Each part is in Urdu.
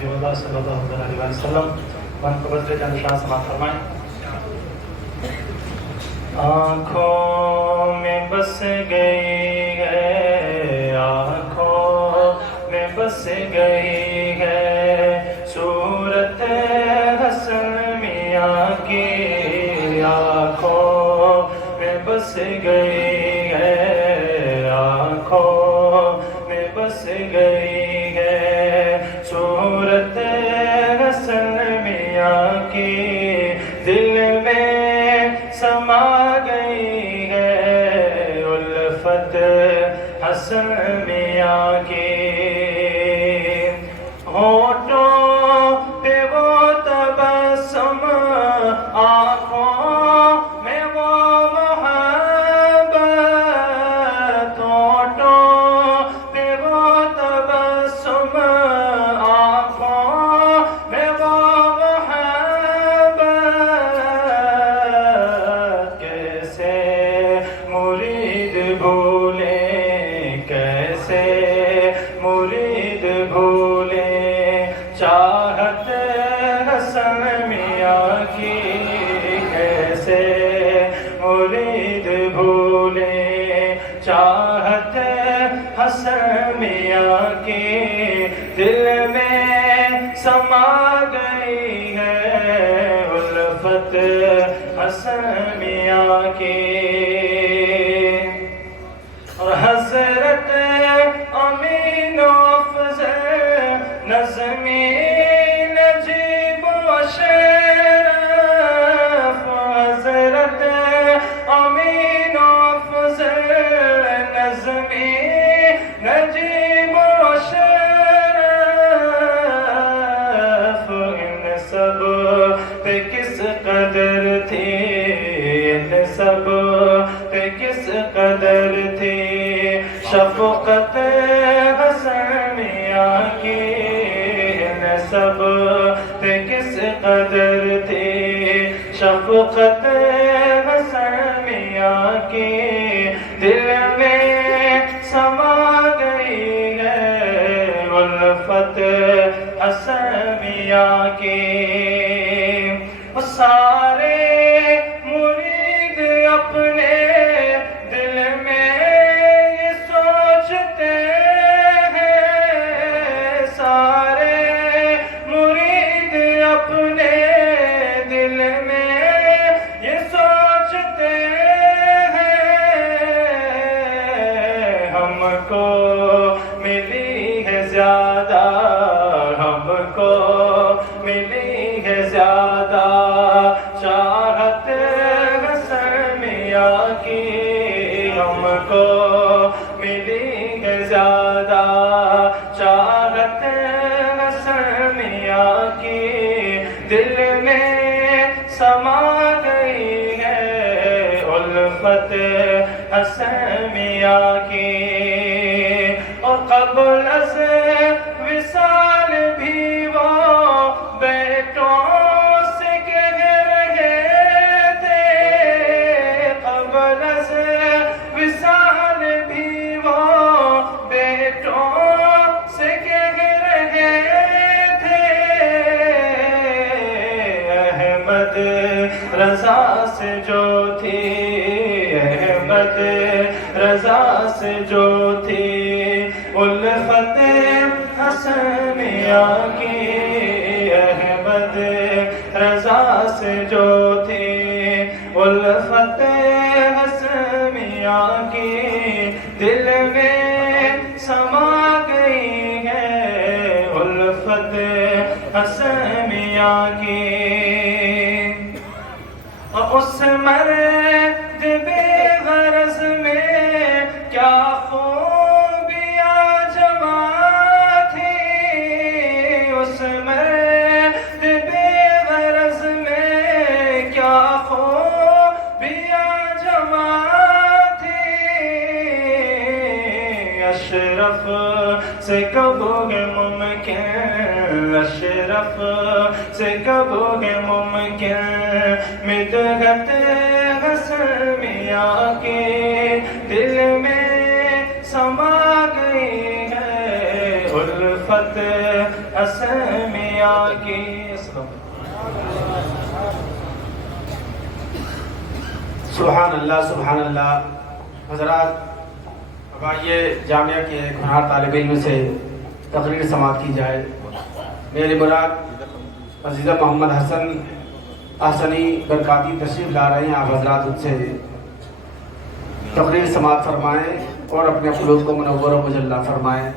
نبی اللہ صلی اللہ علیہ وسلم منقبت سے چند شاہ سماعت فرمائیں. آنکھوں میں بس گئی ہے، آنکھوں میں بس گئی ہے صورت حسن میاں کی، آنکھوں میں بس گئی ہے، آنکھوں میں بس گئی ہے صورت حسن میاں کی، دل میں سما گئی ہے الفت حسن میاں کی. ہونٹوں پہ وہ تبسم، آنکھوں میں وہ محبت، ہونٹوں پہ وہ تبسم، آنکھوں میں وہ محبت. کیسے مرید بھولے، کیسے مرید بھولے چاہت حسن میاں کی، کیسے مرید بھولے چاہت حسن میاں کی، دل میں سما گئی ہے الفت حسن میاں کی. اور حضرت امین و افضل نظمی نجیب و شرف، حضرت امین و افضل نظمی نجیب و شرف، ان سب پہ کس قدر تھی، ان سب پہ کس قدر تھی شفقت حسن میاں کی، ان سب پہ کس قدر تھی شفقت حسن میاں کی، دل میں سما گئی ہے الفت حسن میاں کی. سارے مرید اپنے دل میں یہ سوچتے ہیں، سارے مرید اپنے دل میں یہ سوچتے ہیں، ہم کو ملی ہے زیادہ، ہم کو ملی ہے زیادہ چاہت حسن میاں کی، ہم کو ملی ہے زیادہ چاہت حسن میاں کی، دل میں سما گئی ہے الفت حسن میاں کی. اور قبل از وصال بھی وہ بیٹوں سے کہہ رہے تھے، قبل از وصال بھی وہ بیٹوں سے کہہ رہے تھے، احمد رضا سے جو تھی، احمد رضا سے جو تھی الفت حسن میاں کی، احمد رضا سے جو تھی الفت حسن میاں کی، دل میں سما گئی ہے الفت حسن میاں کی. اور اس مرد بے غرض میں کیا خوبیاں جمع تھی، اس مرد بے غرض میں کیا خوبیاں جمع تھی، اشرف سے کب ہے ممکن، اشرف سے کب ہے ممکن مدحت حسن میاں کے دل میں سما گئی ہے الفت الفت اسمیا کی. سبحان اللہ سبحان اللہ. حضرات اب آئیے جامعہ کے ایک ہونہار طالب علم سے تقریر سماعت کی جائے. میرے مراد عزیزہ محمد حسن احسنی برکاتی تشریف لا رہے ہیں. آپ حضرات ان سے تقریر سماعت فرمائیں اور اپنے قلوب کو منور و مجلہ فرمائیں.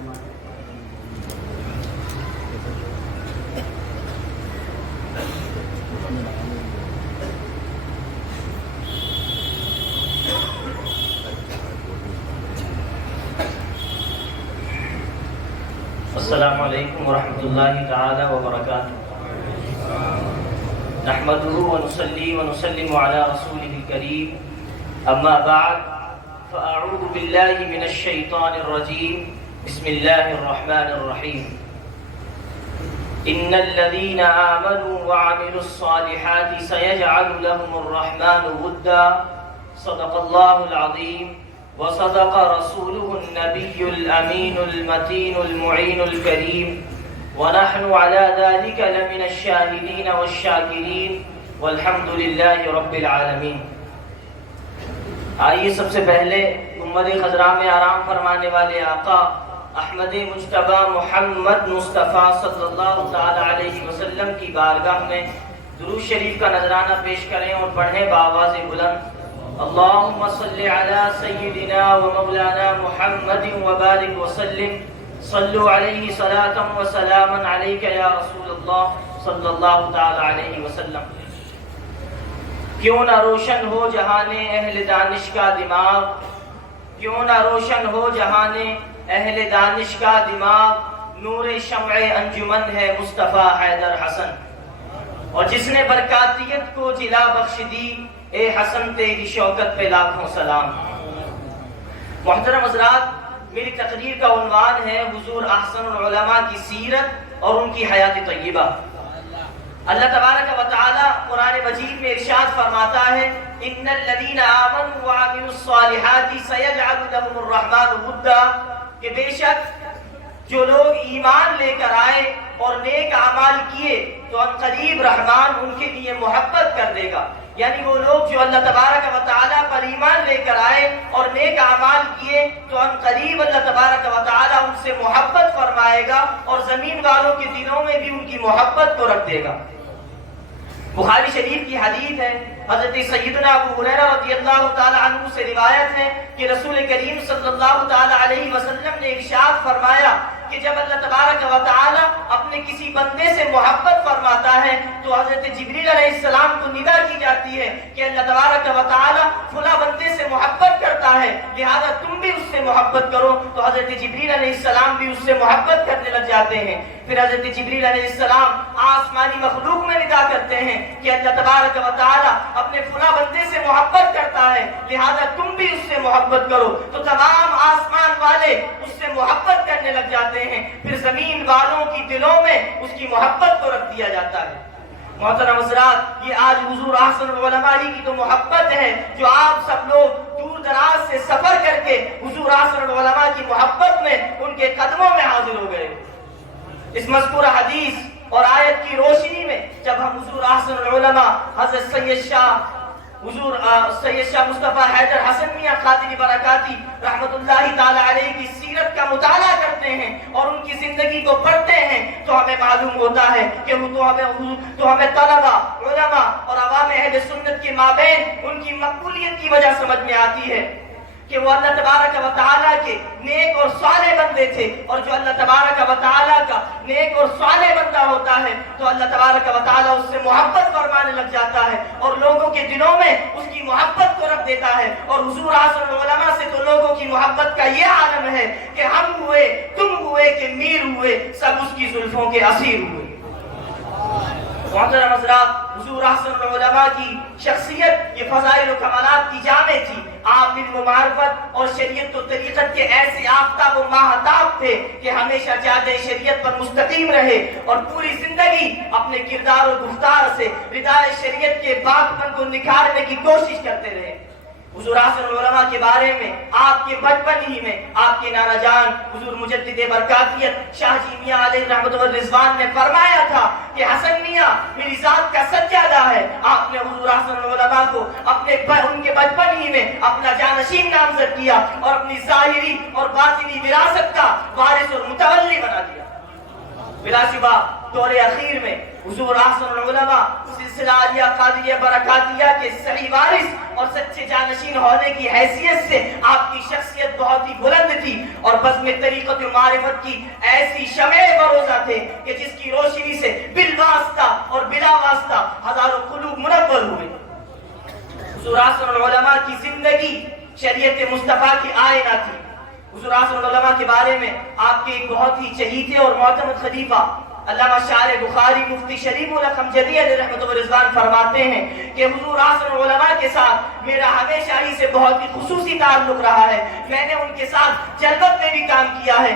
السلام علیکم ورحمۃ اللہ تعالی وبرکاتہ. نحمده ونصلي ونسلم على رسوله الكريم. اما بعد فاعوذ بالله من الشیطان الرجیم. بسم اللہ الرحمن الرحیم. ان الذين آمنوا وعملوا الصالحات سيجعل لهم الرحمن ودا. صدق الله العظيم وصدق رسوله النبي الأمين المتين المعين الكريم. ونحن على ذلك لمن الشاهدين والشاكرين والحمد لله رب العالمين. آئیے سب سے پہلے امت خضراء میں آرام فرمانے والے آقا احمد مجتبی محمد مصطفیٰ صلی اللہ تعالی علیہ وسلم کی بارگاہ میں درود شریف کا نذرانہ پیش کریں اور پڑھیں بآواز بلند. اللهم صل على سيدنا ومولانا محمد وبارك وسلم. صلوا عليه صلاة وسلاما عليك يا رسول الله صلى الله تعالى عليه وسلم. کیوں نہ روشن ہو جہان اہل دانش کا دماغ, کیوں نہ روشن ہو جہان اہل دانش کا دماغ. نور شمع انجمن ہے مصطفیٰ حیدر حسن, اور جس نے برکاتیت کو جلا بخش دی, اے حسن تیری شوکت پہ لاکھوں سلام. محترم حضرات, میری تقریر کا عنوان ہے حضور احسن العلماء کی سیرت اور ان کی حیات طیبہ. اللہ تبارک و تعالی قرآن مجید میں ارشاد فرماتا ہے ان الذین آمنوا وعملوا الصالحات سیجعل لهم الرحمن ودا, کہ بے شک جو لوگ ایمان لے کر آئے اور نیک اعمال کیے تو عنقریب رحمان ان کے لیے محبت کر دے گا. یعنی وہ لوگ جو اللہ تبارک و تعالیٰ پر ایمان لے کر آئے اور نیک اعمال کیے تو عنقریب اللہ تبارک و تعالیٰ ان سے محبت فرمائے گا اور زمین والوں کے دلوں میں بھی ان کی محبت کو رکھ دے گا. بخاری شریف کی حدیث ہے, حضرت سیدنا ابو ہریرہ رضی اللہ تعالی عنہ سے روایت ہے کہ رسول کریم صلی اللہ تعالی علیہ وسلم نے ارشاد فرمایا کہ جب اللہ تبارک و تعالی اپنے کسی بندے سے محبت فرماتا ہے تو حضرت جبریل علیہ السلام کو ندا کی جاتی ہے کہ اللہ تبارک و تعالی فلاں بندے سے محبت کرتا ہے, لہذا تم بھی اس سے محبت کرو. تو حضرت جبریل علیہ السلام بھی اس سے محبت کرنے لگ جاتے ہیں. پھر حضرت جبریل علیہ السلام آسمانی مخلوق میں ندا کرتے ہیں کہ اللہ تبارک و تعالی اپنے فلاں بندے سے محبت کرتا ہے, لہذا تم بھی اس سے محبت کرو. تو تمام آسمان والے اس سے محبت کرنے لگ جاتے ہیں. پھر زمین والوں کی دلوں میں اس کی محبت کو رکھ دیا جاتا ہے. محترم حضرات, یہ آج حضور احسن العلماء کی تو محبت ہے جو آپ سب لوگ دور دراز سے سفر کر کے حضور احسن العلماء کی محبت میں ان کے قدموں میں حاضر ہو گئے. اس مذکورہ حدیث اور آیت کی روشنی میں جب ہم حضور احسن العلماء حضرت سید شاہ مصطفیٰ حیدر حسن میاں قادری برکاتی رحمت اللہ تعالی علیہ کی سیرت کا مطالعہ کرتے ہیں اور ان کی زندگی کو پڑھتے ہیں تو ہمیں معلوم ہوتا ہے کہ تو ہمیں طلبہ, علماء اور عوام اہل سنت کے مابین ان کی مقبولیت کی وجہ سمجھ میں آتی ہے کہ وہ اللہ تبارک و تعالیٰ کے نیک اور صالح بندے تھے. اور جو اللہ تبارک و تعالیٰ کا نیک اور صالح بندہ ہوتا ہے تو اللہ تبارک و تعالیٰ اس سے محبت فرمانے لگ جاتا ہے اور لوگوں کے دلوں میں اس کی محبت کو رکھ دیتا ہے. اور حضور احسن العلماء سے تو لوگوں کی محبت کا یہ عالم ہے کہ ہم ہوئے, تم ہوئے کہ میر ہوئے, سب اس کی زلفوں کے اسیر ہوئے. محترم حضرات, حضور احسن العلماء کی شخصیت یہ فضائل و کمالات کی جامع تھی. آپ علم و معرفت اور شریعت و طریقت کے ایسے آفتاب و ماہتاب تھے کہ ہمیشہ جادے شریعت پر مستقیم رہے اور پوری زندگی اپنے کردار و گفتار سے ردائے شریعت کے پاک پن کو نکھارنے کی کوشش کرتے رہے. حضور احسن العلماء کے بارے میں آپ کے بچپن ہی میں آپ کے نانا جان حضور مجدد برکاتیت شاہ جی میاں علیہ رحمت و رضوان نے فرمایا تھا کہ حسن میاں میری ذات کا سجادہ ہے. آپ نے حضور احسن العلماء کو ان کے بچپن ہی میں اپنا جانشین نامزد کیا اور اپنی ظاہری اور باطنی وراثت کا وارث اور متولی بنا دیا. بلا شبہ دور اخیر میں حضور احسن العلماء سلسلہ عالیہ قادریہ برکاتیہ کے صحیح وارث اور سچے جانشین ہونے کی حیثیت سے آپ کی شخصیت بہت ہی بلند تھی اور بزم طریقت و معرفت کی ایسی شمع بروزہ تھے کہ جس کی روشنی سے بالواسطہ اور بلا واسطہ ہزاروں قلوب منور ہوئے. حضور احسن العلماء کی زندگی شریعت مصطفیٰ کی آئینہ تھی. حضور احسن العلماء کے بارے میں آپ کے ایک بہت ہی چہیتے اور معتمد خلیفہ علامہ شاعر بخاری مفتی شریف الرقم جدی علیہ رحمت و رضوان فرماتے ہیں کہ حضور احسن العلماء کے ساتھ میرا ہمیشہ ہی سے بہت ہی خصوصی تعلق رہا ہے. میں نے ان کے ساتھ جلوت میں بھی کام کیا ہے,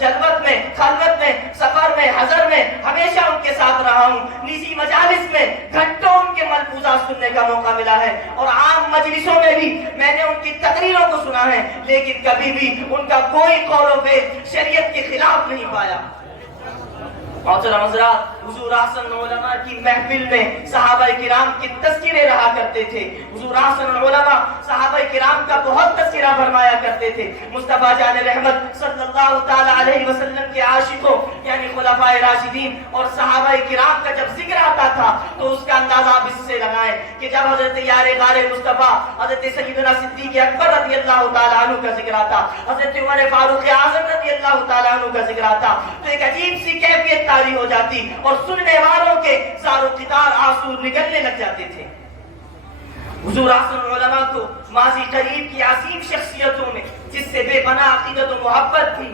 جلوت میں, خلوت میں, سفر میں, حضر میں ہمیشہ ان کے ساتھ رہا ہوں. نجی مجالس میں گھنٹوں ان کے ملفوظات سننے کا موقع ملا ہے اور عام مجلسوں میں بھی میں نے ان کی تقریروں کو سنا ہے, لیکن کبھی بھی ان کا کوئی قول و فعل شریعت کے خلاف نہیں پایا. محترم حضرات, حضور احسن العلماء کی محفل میں صحابہ کرام کے تذکرے رہا کرتے تھے. حضور احسن العلماء صحابہ کرام کا بہت تذکرہ فرمایا کرتے تھے. مصطفیٰ جان رحمت صلی اللہ تعالی علیہ وسلم کے عاشقوں یعنی خلفائے راشدین اور صحابہ کرام کا جب ذکر آتا تھا تو اس کا اندازہ آپ اس سے لگائیں کہ جب حضرت یار غار مصطفیٰ حضرت سیدنا صدیق اکبر رضی اللہ تعالی عنہ کا ذکر آتا, حضرت عمر فاروق اعظم رضی اللہ تعالی عنہ کا ذکر آتا تو ایک عجیب سی کیفیت ہو جاتی اور سننے والوں کے زار و قطار آنسو نکلنے لگ جاتے تھے. حضور احسن العلماء کو ماضی قریب کی عظیم شخصیتوں میں جس سے بے پناہ عقیدت و محبت تھی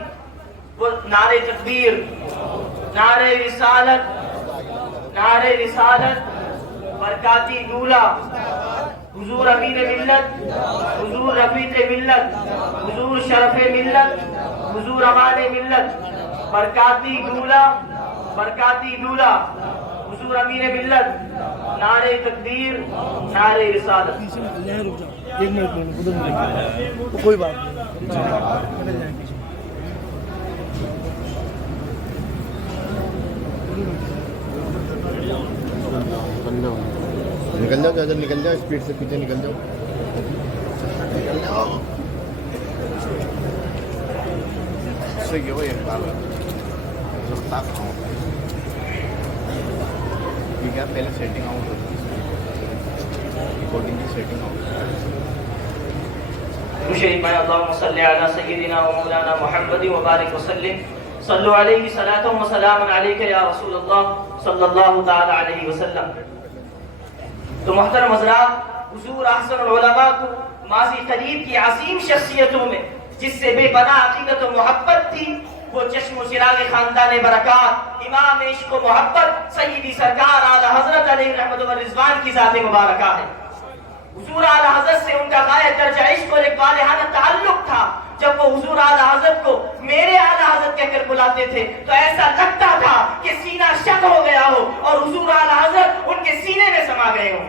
وہ نعرہ تکبیر, نعرہ رسالت, برکاتی دولا, حضور امین ملت, حضور رفیق ملت, حضور شرف ملت, حضور امان ملت, برکاتی دولا, حضور امین ملت, نعرہ تکبیر, نعرہ رسالت. ایک منٹ ادھر میں کوئی بات نہیں. نکل جاؤ چاچا, نکل جاؤ, اسپیڈ سے پیچھے نکل جاؤ, نکل جاؤ. اس سے کیا ہو ایک بار کیا پہلے سیٹنگ آؤٹ ہوتی ہے, ریکارڈنگ کی سیٹنگ آؤٹ. شریف میں اللہم صلی علی سیدنا و مولانا محمد و بارک وسلم. صلو علیہ صلاۃ و سلام علیک یا رسول اللہ صلی اللہ تعالی علیہ وسلم. تو محترم حضرات, حضور احسن العلماء کو ماضی قریب کی عظیم شخصیتوں میں جس سے بے پناہ عقیدت و محبت تھی وہ چشم و چراغ خاندان برکات امام عشق و محبت سیدی سرکار اعلی حضرت علیہ رحمت و رضوان کی ذات مبارکہ ہے. حضور اعلی حضرت سے ان کا غایت درجہ عشق اور ایک والہانہ تعلق تھا. جب وہ حضور اعلی حضرت کو میرے اعلی حضرت کہہ کر بلاتے تھے تو ایسا لگتا تھا کہ سینہ شق ہو گیا ہو اور حضور اعلی حضرت ان کے سینے میں سما گئے ہوں.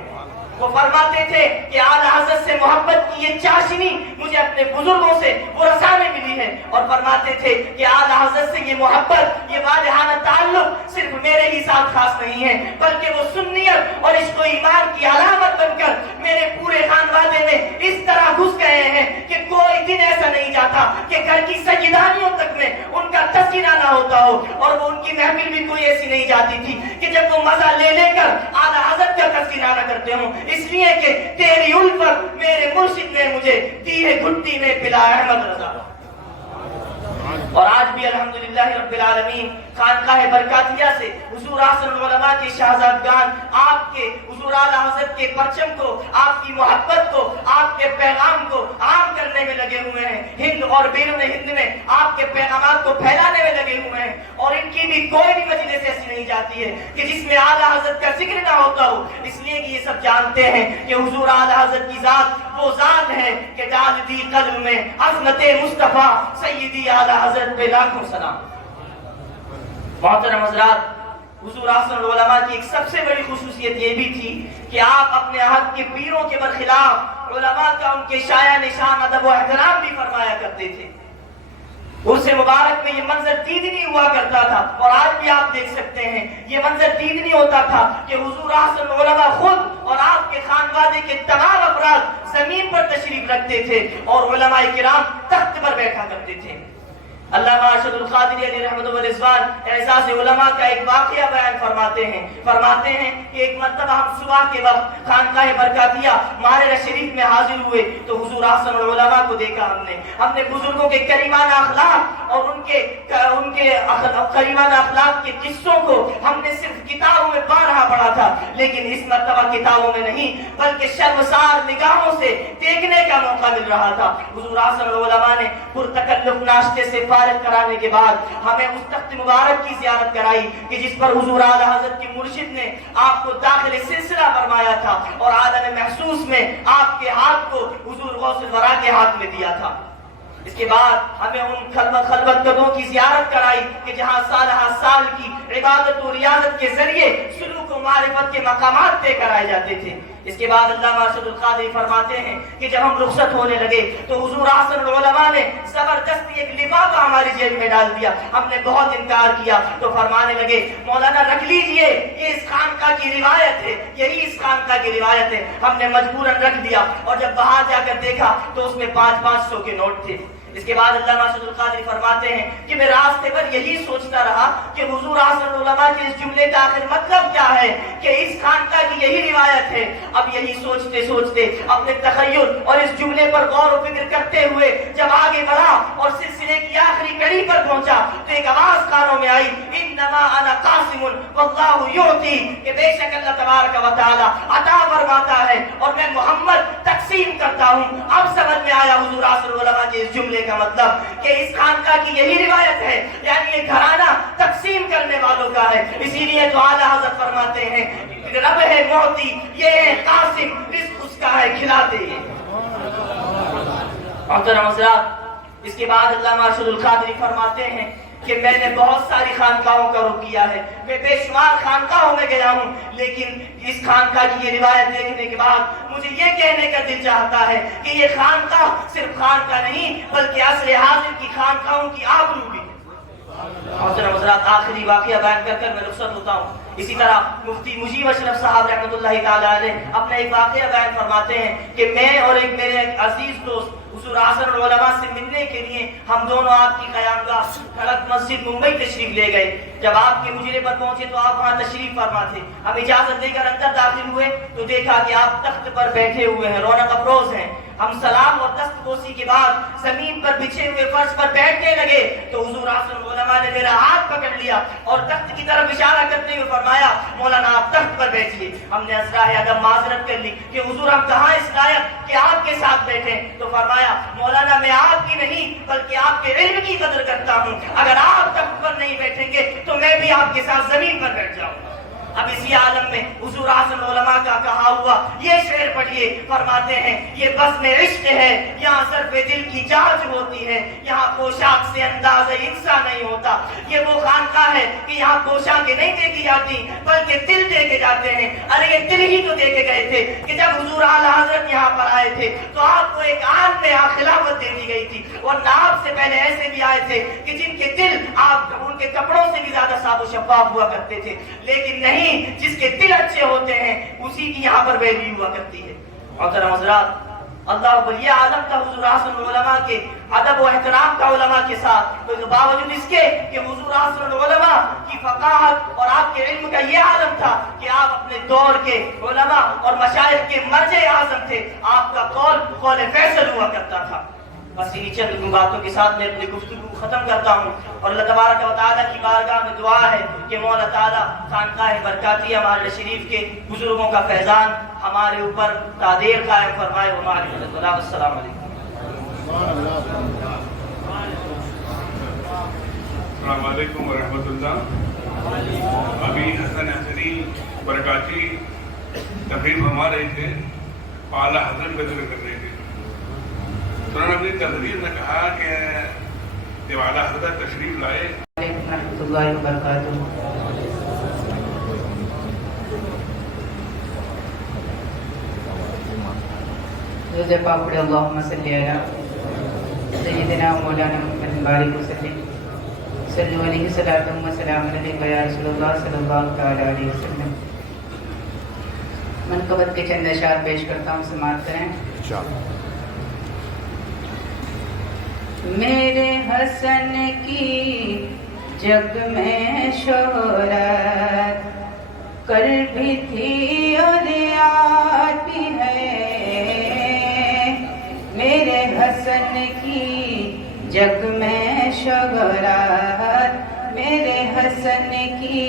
وہ فرماتے تھے کہ اعلی حضرت سے محبت کی یہ چاشنی مجھے اپنے بزرگوں سے ورثہ میں ملی ہے, اور فرماتے تھے کہ اعلی حضرت سے یہ محبت, یہ والہانہ تعلق صرف میرے ہی ساتھ خاص نہیں ہے بلکہ وہ سنیت اور عشق و ایمان کی علامت بن کر میرے پورے خاندان میں اس طرح گھس گئے ہیں کہ کوئی دن ایسا نہیں جاتا کہ گھر کی سجدانیوں تک میں ان کا تذکرہ نہ ہوتا ہو, اور وہ ان کی محفل بھی کوئی ایسی نہیں جاتی تھی کہ جب وہ مزہ لے لے کر اعلی حضرت کا تذکرہ نہ کرتے ہوں, اس لیے کہ تیری الفت میرے مرشد نے مجھے دی ہے گھٹی میں پلا احمد رضا. اور آج بھی الحمدللہ رب العالمین خانقاہ برکاتیہ سے حضور احسن العلماء کے شہزادگان آپ کے حضور اعلی حضرت کے پرچم کو, آپ کی محبت کو, آپ کے پیغام کو عام کرنے میں لگے ہوئے ہیں. ہند اور بیرون ہند میں آپ کے پیغامات کو پھیلانے میں لگے ہوئے ہیں, اور ان کی بھی کوئی بھی مجلس ایسی نہیں جاتی ہے کہ جس میں اعلی حضرت کا ذکر نہ ہوتا ہو, اس لیے کہ یہ سب جانتے ہیں کہ حضور اعلی حضرت کی ذات وہ ذات ہے کہ ڈال دی قلب میں عظمت مصطفیٰ سیدی اعلی حضرت پہ لاکھوں سلام. محترم حضرات, حضور احسن العلماء کی ایک سب سے بڑی خصوصیت یہ بھی تھی کہ آپ اپنے عہد کے پیروں کے برخلاف علماء کا ان کے شایع نشان ادب و احترام بھی فرمایا کرتے تھے. عرس مبارک میں یہ منظر دیدنی ہوا کرتا تھا اور آج بھی آپ دیکھ سکتے ہیں یہ منظر دیدنی ہوتا تھا کہ حضور احسن العلماء خود اور آپ کے خانوادے کے تمام افراد زمین پر تشریف رکھتے تھے اور علماء کرام تخت پر بیٹھا کرتے تھے. علامہ ارشد القادری علیہ رحمۃ و رضوان اعزاز علماء کا ایک واقعہ بیان فرماتے ہیں کہ ایک مرتبہ ہم صبح کے وقت خانقاہ برکاتیہ مارے شریف میں حاضر ہوئے تو حضور احسن العلماء کو دیکھا. ہم نے بزرگوں کے کریمانہ اخلاق اور ان کے کریمانہ اخلاق کے قصوں کو ہم نے صرف کتابوں میں بارہا پڑھا تھا، لیکن اس مرتبہ کتابوں میں نہیں بلکہ شرمسار نگاہوں سے دیکھنے کا موقع مل رہا تھا. حضور احسن العلماء نے پرتکلف ناشتے سے کرانے کے بعد ہمیں اس تخت مبارک کی زیارت کرائی کہ جس پر حضور اعلی حضرت کی مرشد نے آپ کو داخل سلسلہ فرمایا تھا اور عالم محسوس میں آپ کے ہاتھ کو حضور غوث الورا کے ہاتھ میں دیا تھا. اس کے بعد ہمیں ان خلوت قدوں کی زیارت کرائی کہ جہاں سال کی عبادت و ریاضت کے ذریعے سلوک و معرفت کے مقامات طے کرائے جاتے تھے. اس کے بعد علامہ ارشد القادری فرماتے ہیں کہ جب ہم رخصت ہونے لگے تو حضور احسن العلماء نے زبردستی ایک لفافہ ہماری جیب میں ڈال دیا. ہم نے بہت انکار کیا تو فرمانے لگے مولانا رکھ لیجئے، یہ اس خانقاہ کی روایت ہے، یہی اس خانقاہ کی روایت ہے. ہم نے مجبوراً رکھ دیا اور جب باہر جا کر دیکھا تو اس میں 500 کے نوٹ تھے. اس کے بعد علامہ ارشد القادری فرماتے ہیں کہ میں راستے پر یہی سوچتا رہا کہ حضور احسن العلماء کے اس جملے کا آخر مطلب کیا ہے کہ اس خانقاہ کی یہی روایت ہے. اب یہی سوچتے اپنے تخیل اور اس جملے پر غور و فکر کرتے ہوئے جب آگے بڑھا اور سلسلے کی آخری کڑی پر پہنچا تو ایک آواز کانوں میں آئی، انما انا قاسم واللہ یعطی، کہ بے شک اللہ تبارک و تعالی عطا فرماتا ہے اور میں محمد تقسیم کرتا ہوں. اب سمجھ میں آیا حضور احسن العلماء کے اس جملے کا مطلب کہ اس خانقاہ کی یہی روایت ہے، یعنی یہ گھرانہ تقسیم کرنے والوں کا ہے. اسی لیے تو اعلیٰ حضرت فرماتے ہیں رب ہے معطی، یہ ہے قاسم، رزق اس کا ہے کھلاتے ہیں. محترم حضرات، اس کے بعد علامہ ارشد القادری فرماتے ہیں کہ میں نے بہت ساری خانقاہوں کا رخ کیا ہے، میں بے شمار خانقاہوں میں گیا ہوں، لیکن اس خانقاہ کی یہ روایت دیکھنے کے بعد مجھے یہ کہنے کا دل چاہتا ہے کہ یہ خانقاہ صرف خانقاہ نہیں بلکہ عصر حاضر کی خانقاہوں کی آبرو بھی. محترم حضرات، آخری واقعہ بیان کر میں رخصت ہوتا ہوں. اسی طرح مفتی مجیب اشرف صاحب رحمۃ اللہ تعالی علیہ اپنا ایک واقعہ بیان فرماتے ہیں کہ میں اور ایک میرے عزیز دوست حضور احسن العلماء سے ملنے کے لیے ہم دونوں آپ کی قیامگاہ خلق مسجد ممبئی تشریف لے گئے. جب آپ کے مجرے پر پہنچے تو آپ وہاں تشریف فرما تھے. ہم اجازت دے کر اندر داخل ہوئے تو دیکھا کہ آپ تخت پر بیٹھے ہوئے ہیں، رونق افروز ہیں. ہم سلام اور دست بوسی کے بعد زمین پر بچھے ہوئے فرش پر بیٹھنے لگے تو حضور احسن العلماء نے میرا ہاتھ پکڑ لیا اور تخت کی طرف اشارہ کرتے ہوئے فرمایا مولانا آپ تخت پر بیٹھیے. ہم نے اسرائے ادب معذرت کر لی کہ حضور ہم کہاں اس لائق کہ آپ کے ساتھ بیٹھے. تو فرمایا مولانا میں آپ کی نہیں بلکہ آپ کے علم کی قدر کرتا ہوں، اگر آپ تخت پر نہیں بیٹھیں گے تو میں بھی آپ کے ساتھ زمین پر بیٹھ جاؤں. اب اسی عالم میں حضور احسن العلماء کا کہا ہوا یہ شعر پڑھیے. فرماتے ہیں یہ بزم عشق ہے، یہاں ظرف دل کی جانچ ہوتی ہے، یہاں پوشاک سے انداز انسان نہیں ہوتا. یہ وہ خانقاہ ہے کہ یہاں پوشاکیں نہیں دیکھی جاتی بلکہ دل دیکھے جاتے ہیں. ارے یہ دل ہی تو دیکھے گئے تھے کہ جب حضور اعلیٰ حضرت یہاں پر آئے تھے تو آپ کو ایک آن میں خلافت دے دی گئی تھی اور آپ سے پہلے ایسے بھی آئے تھے کہ جن کے دل آپ ان کے کپڑوں سے بھی زیادہ صاف و شفاف ہوا کرتے تھے، لیکن نہیں، جس کے دل اچھے ہوتے ہیں اسی کی یہاں پر ویلیو ہوا کرتی ہے. محترم حضرات، اللہ ولی اعظم کا حضور احسن العلماء کے ادب و احترام کا علماء کے ساتھ تو باوجود اس کے کہ حضور احسن العلماء کی فقاہت اور آپ کے علم کا یہ عالم تھا کہ آپ اپنے دور کے علماء اور مشائخ کے مرجع اعظم تھے. آپ کا قول فیصل ہوا کرتا تھا. بس انہی چند باتوں کے ساتھ میں اپنی گفتگو ختم کرتا ہوں اور اللہ تبارک و تعالیٰ کی بارگاہ میں دعا ہے کہ مولا تعالیٰ خانقاہ برکاتیہ ہمارے شریف کے بزرگوں کا فیضان ہمارے اوپر تادیر قائم فرمائے. السلام علیکم. السلام علیکم ورحمۃ اللہ. ابھی حسن حسنی برکاتی تقریر فرما رہے تھے، اعلیٰ حضرت کا ذکر کر رہے تھے. انہوں نے اپنی تقریر میں کہا کہ جب اعلیٰ حضرت تشریف لائے ورحمۃ اللہ وبرکاتہ. درود پاک پڑھے اللہم صلی علی سیدنا مولانا محمد بارک وسلم صلی علیہ وسلم و سلام علیہ یا رسول اللہ صلی اللہ تعالی علیہ وسلم. منقبت کے چند اشعار پیش کرتا ہوں، سماعت کریں. میرے حسن کی جگ میں شہرت کل بھی تھی اور آج بھی ہے. میرے حسن کی جگ میں شہرت، میرے حسن کی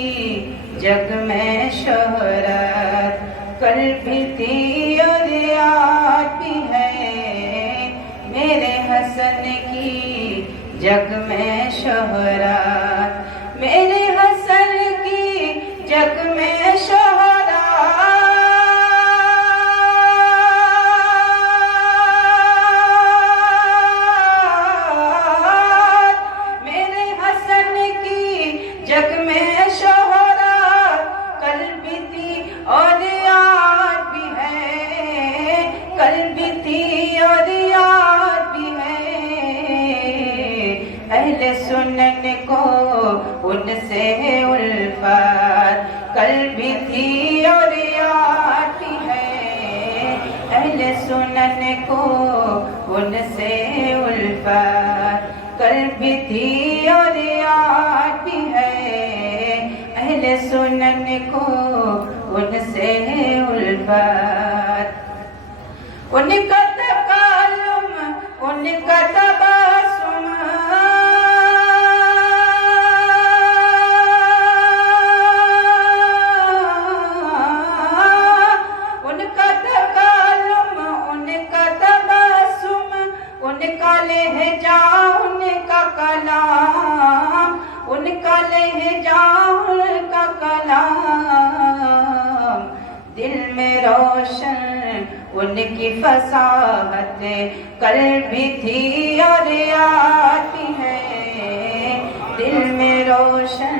جگ میں شہرت کل بھی تھی اور آج بھی ہے. میرے حسن کی جگ میں شہرت، میرے حسن کی جگ میں شہرت، میرے حسن کی جگ میں شہرت کل بھی تھی اور آج بھی ہے. کل بھی تھی اور آج بھی ہے. اہل سنن کو ان سے الفت کل بھی تھی اور آج بھی ہے. اہل سنن کو ان سے الفت کل بھی تھی اور آج بھی ہے. اہل سنن کو ان سے الفت، ان کا تکالم، ان کا تبسم، ان کا تکالم، ان کا تبسم، ان کا لہجہ، ان کا کلام، ان کا لہجہ، ان کا کلام دل میں روشن ان کی فصاحت کل بھی تھی اور آج بھی ہے. دل میں روشن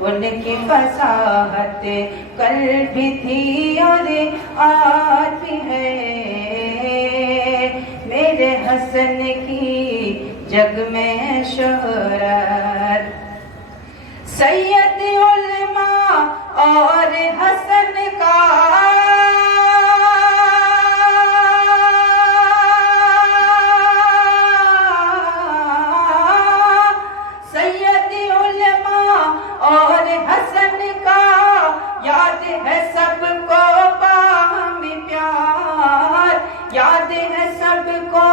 ان کی فصاحت کل بھی تھی اور آج بھی ہے. میرے حسن کی جگ میں شہرت سید علماء اور حسن کا یاد ہے سب کو باہم پیار، یاد ہے سب کو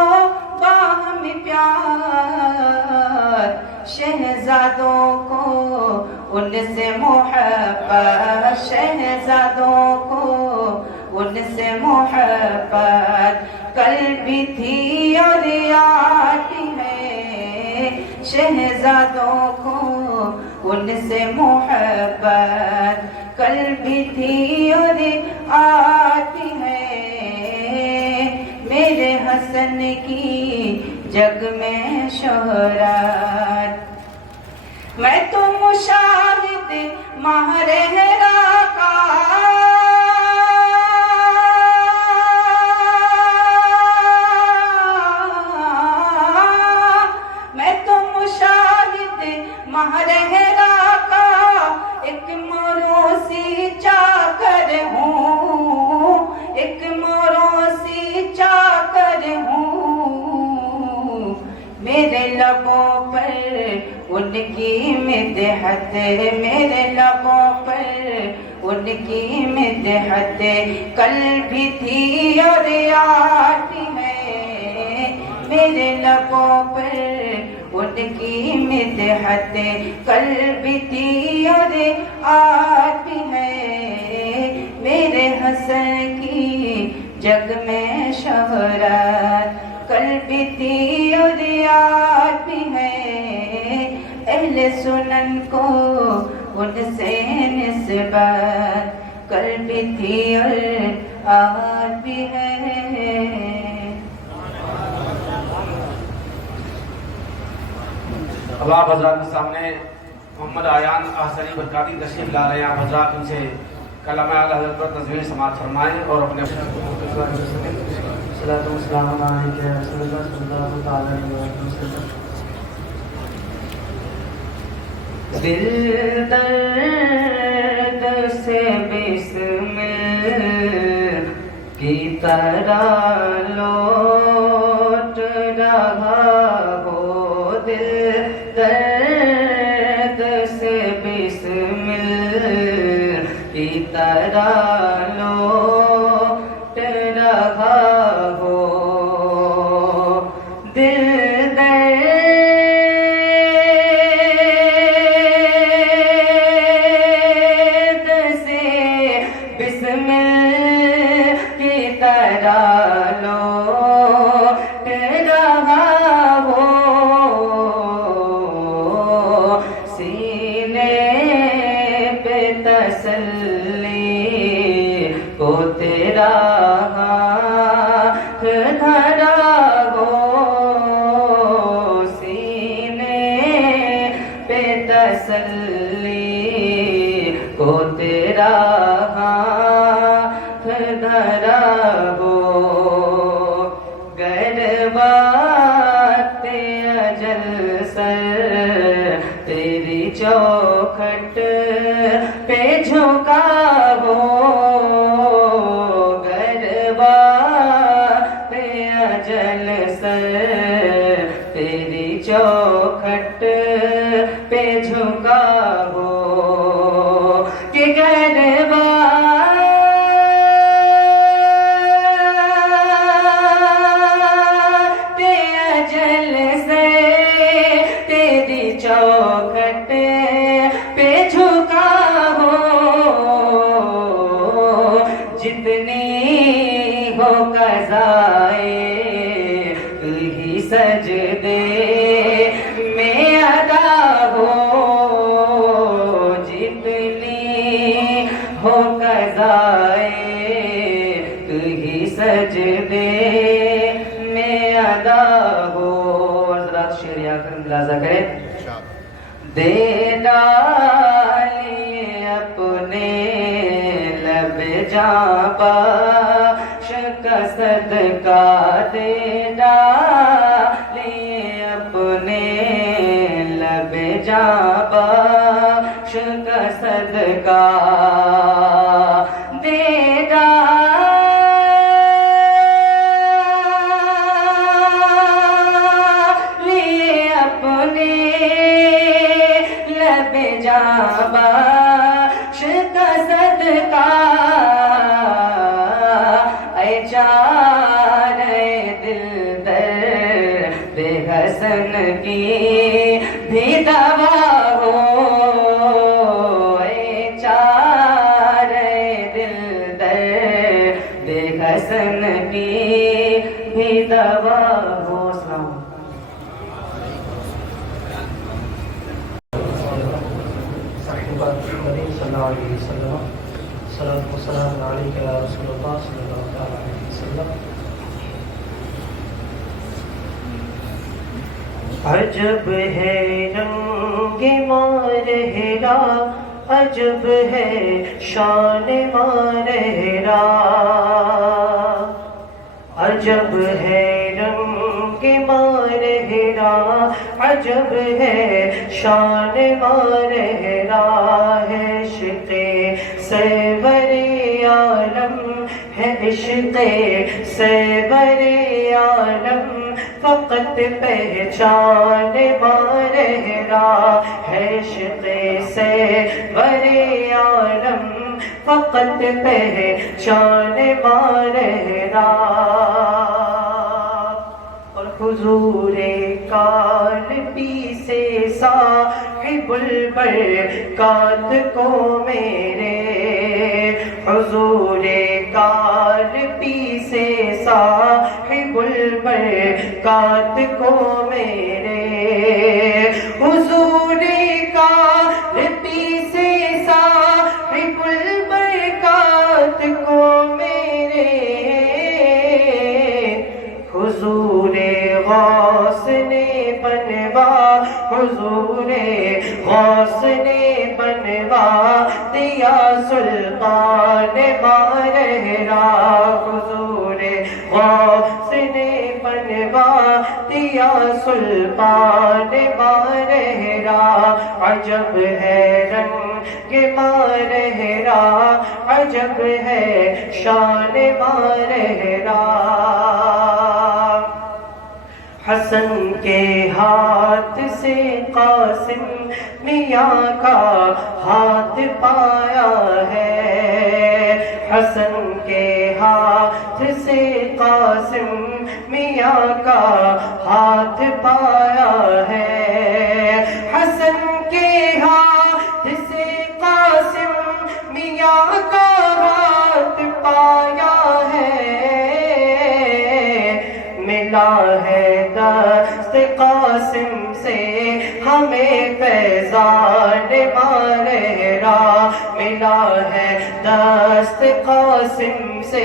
باہم پیار. شہزادوں کو ان سے محبت، شہزادوں کو ان سے محبت کل بھی تھی اور آج بھی ہے. شہزادوں کو ان سے محبت کل بھی تھی اور آج بھی ہے. میرے حسن کی جگ میں شہرت، میں تو مشاہد مہرہرا کا، میں تو مشاہد مہرہرا کا ایک موروثی چاکر ہوں، ایک موروثی چاکر ہوں. میرے لبوں پر ان کی مدحت، میرے لبوں پر ان کی مدحت کل بھی تھی اور آج بھی ہے. میرے لبوں پر ان کی مدحت کل بھی تھی اور آج بھی ہے. میرے حسن کی جگ میں شہرت کل بھی تھی اور آج بھی ہے. اہل سنن کو ان سے نسبت کل بھی تھی اور آج بھی ہے. اب آپ حضرات کے سامنے محمد آیان احسنی برکاتی تشریف لا رہے ہیں. آپ حضرات ان سے کلمہ اعلی حضرت پر تزویر سماعت فرمائیں اور اپنے والصلاة والسلام عليك يا رسول الله صلى الله تعالى عليه وسلم. دل درد سے بسمل کی طرح لوٹ رہا ہو، دل درد سے بسمل کی طرح لوٹ رہا ہو، دل درد سے بسمل کی طرح لوٹ رہا ہو، سینے پہ تسلی کو تیرا ہاتھ دھرا ہو، سینے پہ تسلی کو تیرا ہاتھ دھرا ہو، گر بات اجل سر تیری چوکھٹ پہ جھکا ہو، گر بات اجل سر تیری چوکھٹ پہ جھکا ہو، کہ گر بات اجل سے تیری چوکھٹ پہ جھکا ہو، جتنی ہو قضائے ہی سجدے میں ادا ہو، جتنی ہو قضائے ہی سجدے میں ادا ہو۔ حضرات شعر یا کر ملازہ کریں۔ دے ڈالی اپنے لب جاں باش کا صدقہ، دے ڈالی اپنے لب جاں باش کا صدقہ، دے ڈالی اپنے لب جاں باش کا صدقہ، اے چارے دل درد حسن کی بھی دوا ہو، اے چارے دل درد حسن کی بھی دوا ہو۔ السلام کریم صلی اللہ علیہ وسلم، صلاۃ و سلام علیک یا رسول اللہ صلی اللہ علیہ وسلم۔ عجب ہے رنگ مارہرا، عجب ہے شان مارہرا، عجب ہے رنگ مارہرا، عجب ہے شان مارہرا، ہے عشق سرور عالم، ہے عشق سرور عالم، فقط پہچان مارہرا، ہے عشق سرور عالم، فقط پہچان مارہرا، اور حضور کالبی سے صاحب البرکات کو میرے، حضور کالبی سے صاحب البرکات کو میرے، حضور کالبی سے صاحب البرکات کو میرے، حضور غوث نے بنوا، حضور غوث نے بنوا دیا سلطان مارہرا، حضور غوث دیا سلطان مارہرا عجب ہے رنگ مارہرا عجب ہے شان مارہرا حسن کے ہاتھ سے قاسم میاں کا ہاتھ پایا ہے حسن کے ہاتھ سے قاسم میاں کا ہاتھ پایا ہے حسن کے ہاتھ سے قاسم میاں کا ہاتھ پایا ہے ملا ہے دست قاسم سے ہمیں فیضان مارہرا ملا ہے دست قاسم سے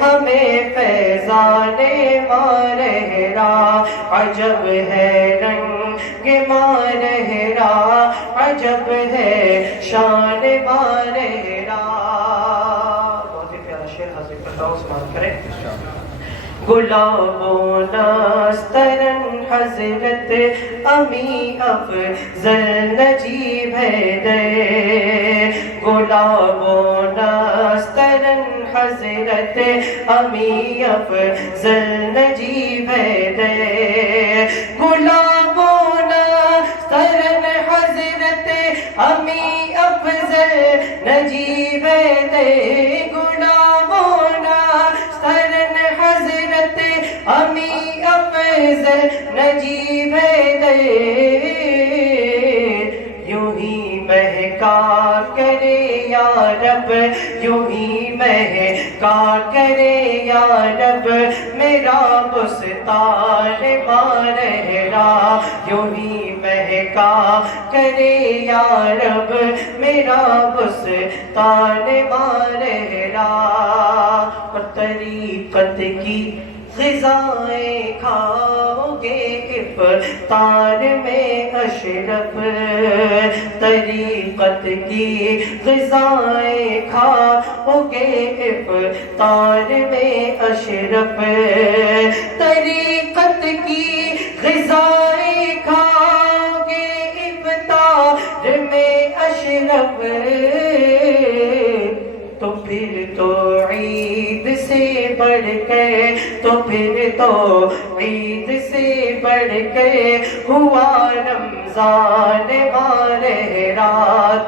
ہمیں فیضان مارہرا عجب ہے رنگ مارہرا عجب ہے شان مارہرا بہت ہی پیارا شعر حاضر کرتا ہوں، سماعت کریں۔ گلاب و نسترن حضرت امی افضل نجیب حیدر گلاب و نسترن حضرت امی افضل نجیب حیدر گلاب و نسترن حضرت امی افضل نجیب حیدر گلاب و نسترن حضرت امی افضل نجیب حیدر یوں ہی مہکا کرے یا رب یوں ہی مہکا کرے یا رب میرا بستان مارہرا یوں ہی مہکا کرے یا رب میرا بستان مارہرا اور طریقت کی غذائیں کھاؤ گے افطار میں اشرف طریقت کی غذائیں کھاؤ گے افطار میں اشرف طریقت کی غذائیں کھاؤ گے افطار میں اشرف تو پھر تو عید سے بڑھ کے تو پھر تو عید سے بڑھ کے ہوا رمضان مارہرا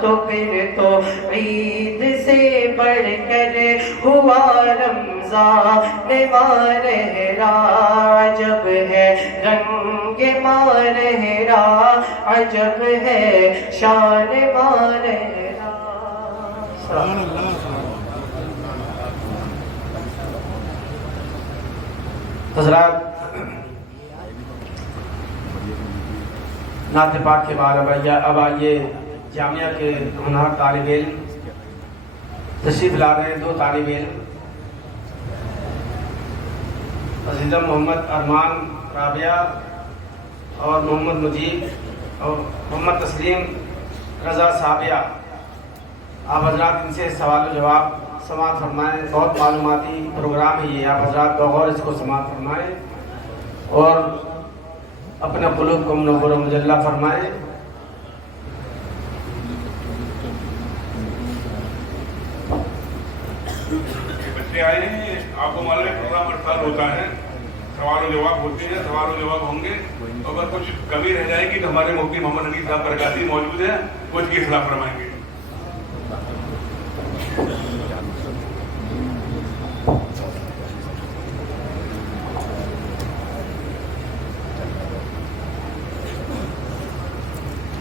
تو پھر تو عید سے بڑھ کر ہوا رمضان مارہرا عجب ہے رنگ مارہرا عجب ہے شان مارہرا حضرات نعت پاک کے بعد اب آئیے جامعہ کے ہونہار طالب علم تشریف لا رہے ہیں، دو طالب علم عزیزم محمد ارمان رابعہ اور محمد مجید اور محمد تسلیم رضا صابیہ۔ آپ حضرات ان سے سوال و جواب سماعت فرمائیں، بہت معلوماتی پروگرام ہے یہ، آپ حضرات بغور اس کو سماعت فرمائیں اور اپنے قلوب کو منور و مجلہ فرمائیں۔ بچے آئے ہیں، آپ کو معلوم ہے پروگرام ہر سال ہوتا ہے، سوال و جواب ہوتے ہیں، سوال و جواب ہوں گے، اگر کچھ کمی رہ جائے گی تو ہمارے مفتی محمد نبی صاحب برکاتی موجود ہیں، کچھ کی اصلاح فرمائیں گے۔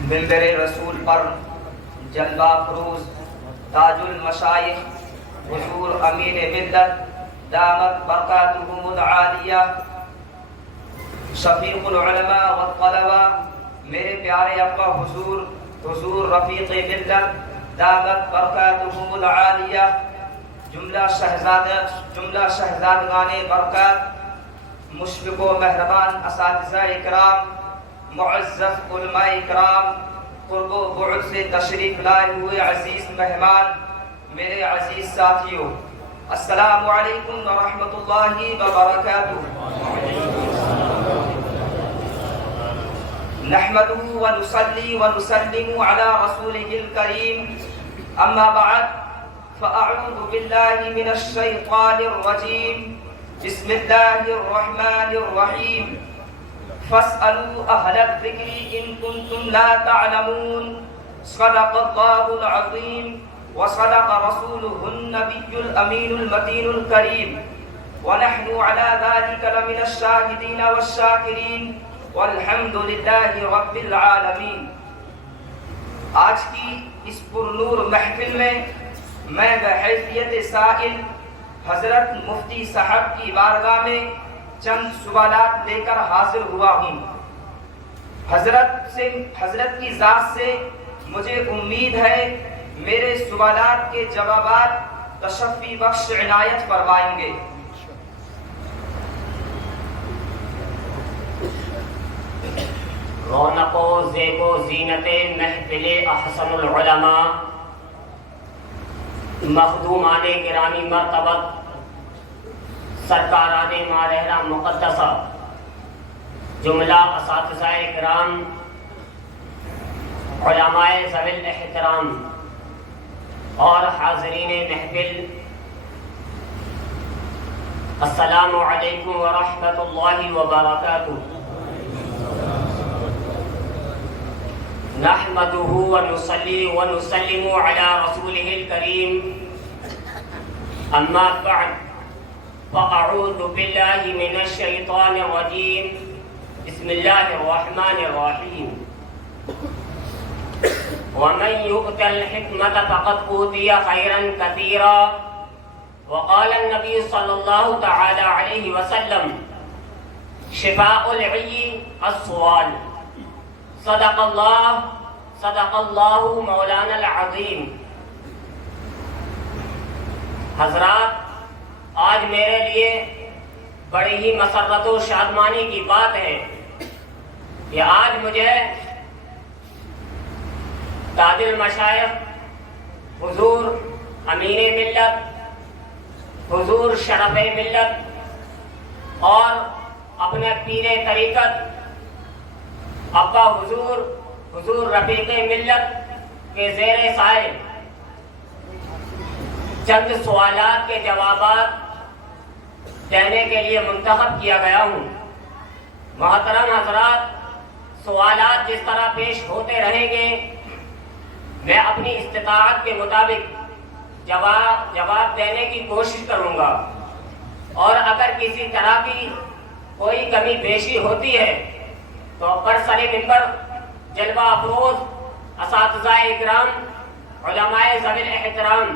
منبر رسول پر جلوہ فروز تاج المشائخ حضور امین ملت دامت برکاتہم العالیہ شفیق العلماء والطلبہ، میرے پیارے ابا حضور رفیق ملت دامت برکاتہم العالیہ، جملہ شہزادگان برکات، مشفق و مہربان اساتذہ اکرام، معزز علماء اکرام، قرب و بعد سے تشریف لائے ہوئے عزیز مہمان، میرے عزیز ساتھیوں، السلام علیکم ورحمۃ اللہ وبرکاتہ۔ نحمده ونصلي ونسلم على رسوله الكريم أما بعد فأعوذ بالله من الشيطان الرجيم بسم الله الرحمن الرحيم فاسألوا أهل الذكر إن كنتم لا تعلمون صدق الله العظيم وصدق رسوله النبي الأمين المتين الكريم ونحن على ذلك لمن الشاهدين والشاكرين والحمد لله رب العالمين. آج کی اس پرنور محفل میں بحیثیت سائل حضرت مفتی صاحب کی بارگاہ میں چند سوالات لے کر حاضر ہوا ہوں. حضرت کی ذات سے مجھے امید ہے میرے سوالات کے جوابات تشفی بخش عنایت فرمائیں گے. رونق و زیب و زینت محفل احسن العلماء، مخدومان گرامی مرتبت، سرکاران مارہرہ مقدسہ، جملہ اساتذہ کرام، علماء ذوی الاحترام اور حاضرین محفل، السلام علیکم ورحمۃ اللہ وبرکاتہ. نحمده ونصلي ونسلم على رسوله الكريم أما بعد فأعوذ بالله من الشيطان الرجيم بسم الله الرحمن الرحيم. ومن يؤت الحكمة فقد أوتي خيرا كثيرا وقال النبي صلى الله تعالى عليه وسلم شفاء العي السؤال. صدق اللہ مولانا العظیم. حضرات، آج میرے لیے بڑی ہی مسرت و شادمانی کی بات ہے کہ آج مجھے تاج المشائخ حضور امین ملت، حضور شرف ملت اور اپنے پیر طریقت ابا حضور رفیق ملت کے زیر سائے چند سوالات کے جوابات دینے کے لیے منتخب کیا گیا ہوں. محترم حضرات، سوالات جس طرح پیش ہوتے رہیں گے میں اپنی استطاعت کے مطابق جواب دینے کی کوشش کروں گا، اور اگر کسی طرح کی کوئی کمی بیشی ہوتی ہے تو برسر منبر جلوہ افروز اساتذہ اکرام، علماء ذوی الاحترام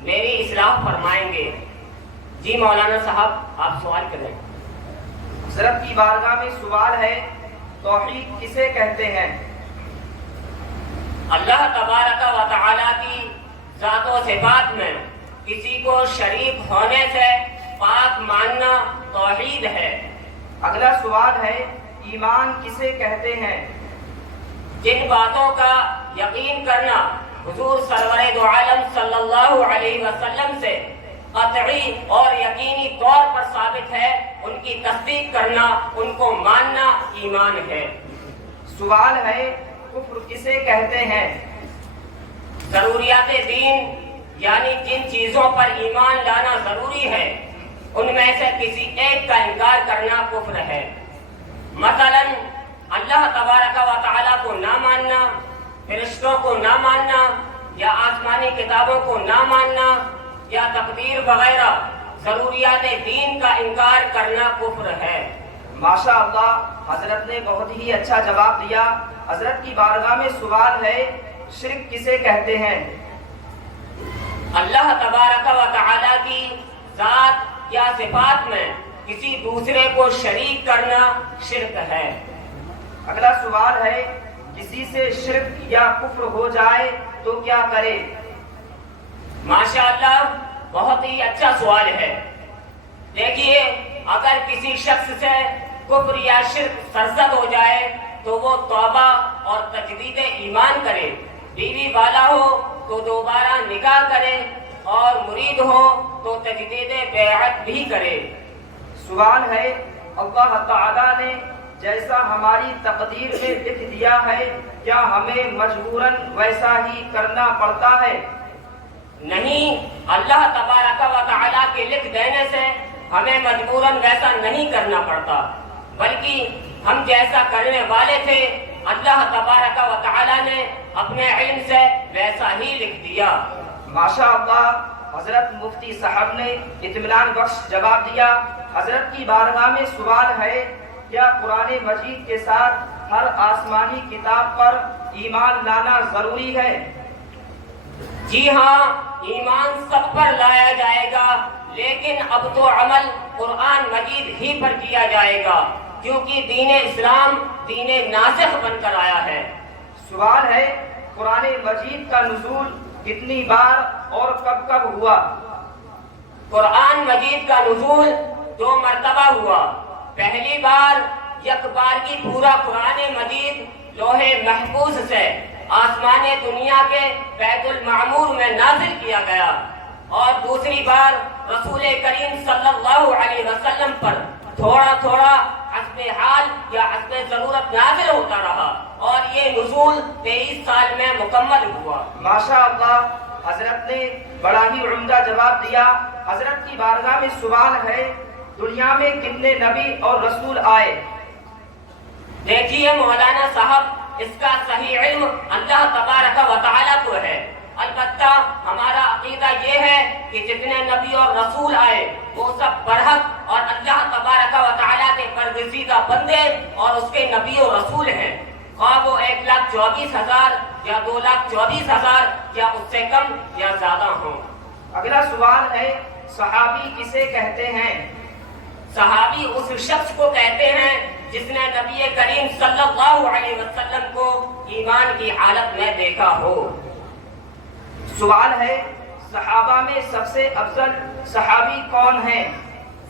میری اصلاح فرمائیں گے. جی مولانا صاحب، آپ سوال کریں. حضرت کی بارگاہ میں سوال ہے، توحید کسے کہتے ہیں؟ اللہ تبارک و تعالی کی ذات و صفات میں کسی کو شریک ہونے سے پاک ماننا توحید ہے. اگلا سوال ہے، ایمان کسے کہتے ہیں؟ جن باتوں کا یقین کرنا حضور سرور دو عالم صلی اللہ علیہ وسلم سے قطعی اور یقینی طور پر ثابت ہے، ان کی تصدیق کرنا، ان کو ماننا ایمان ہے. سوال ہے، کفر کسے کہتے ہیں؟ ضروریات دین یعنی جن چیزوں پر ایمان لانا ضروری ہے ان میں سے کسی ایک کا انکار کرنا کفر ہے. مثلا اللہ تبارک و تعالیٰ کو نہ ماننا، فرشتوں کو نہ ماننا، یا آسمانی کتابوں کو نہ ماننا، یا تقدیر وغیرہ ضروریات دین کا انکار کرنا کفر ہے. ماشاء اللہ، حضرت نے بہت ہی اچھا جواب دیا. حضرت کی بارگاہ میں سوال ہے، شرک کسے کہتے ہیں؟ اللہ تبارک و تعالیٰ کی ذات یا صفات میں کسی دوسرے کو شریک کرنا شرک ہے. اگلا سوال ہے، کسی سے شرک یا کفر ہو جائے تو کیا کرے؟ ماشاءاللہ، بہت ہی اچھا سوال ہے. دیکھیے، اگر کسی شخص سے کفر یا شرک سرزد ہو جائے تو وہ توبہ اور تجدید ایمان کرے. بیوی والا ہو تو دوبارہ نکاح کرے، اور مرید ہو تو تجدید بیعت بھی کرے. سوال ہے، اللہ تعالیٰ نے جیسا ہماری تقدیر میں لکھ دیا ہے کیا ہمیں مجبوراً ویسا ہی کرنا پڑتا ہے؟ نہیں، اللہ تبارک و تعالیٰ کے لکھ دینے سے ہمیں مجبوراً ویسا نہیں کرنا پڑتا، بلکہ ہم جیسا کرنے والے تھے اللہ تبارک و تعالیٰ نے اپنے علم سے ویسا ہی لکھ دیا۔ ماشاء اللہ، حضرت مفتی صاحب نے اطمینان بخش جواب دیا۔ حضرت کی بارگاہ میں سوال ہے، کیا قرآن مجید کے ساتھ ہر آسمانی کتاب پر ایمان لانا ضروری ہے؟ جی ہاں، ایمان سب پر لایا جائے گا، لیکن اب تو عمل قرآن مجید ہی پر کیا جائے گا، کیونکہ دین اسلام دین ناسخ بن کر آیا ہے۔ سوال ہے، قرآن مجید کا نزول کتنی بار اور کب کب ہوا؟ قرآن مجید کا نزول 2 مرتبہ ہوا۔ پہلی بار یک بار کی پورا قرآن مجید لوح محفوظ سے آسمان دنیا کے بیت المعمور میں نازل کیا گیا، اور دوسری بار رسول کریم صلی اللہ علیہ وسلم پر تھوڑا تھوڑا حسب حال یا حسب ضرورت نازل ہوتا رہا، اور یہ نزول 23 سال میں مکمل ہوا۔ ماشاء اللہ، حضرت نے بڑا ہی عمدہ جواب دیا۔ حضرت کی بارگاہ میں سوال ہے، دنیا میں کتنے نبی اور رسول آئے؟ دیکھیے مولانا صاحب، اس کا صحیح علم اللہ تبارک و تعالیٰ کو ہے، البتہ ہمارا عقیدہ یہ ہے کہ جتنے نبی اور رسول آئے وہ سب برحق اور اللہ تبارک و تعالیٰ کے برگزیدہ بندے اور اس کے نبی اور رسول ہیں، خواہ وہ 1,24,000 یا 2,24,000 یا اس سے کم یا زیادہ ہوں۔ اگلا سوال ہے، صحابی کسے کہتے ہیں؟ صحابی اس شخص کو کہتے ہیں جس نے نبی کریم صلی اللہ علیہ وسلم کو ایمان کی حالت میں دیکھا ہو۔ سوال ہے، صحابہ میں سب سے افضل صحابی کون ہیں؟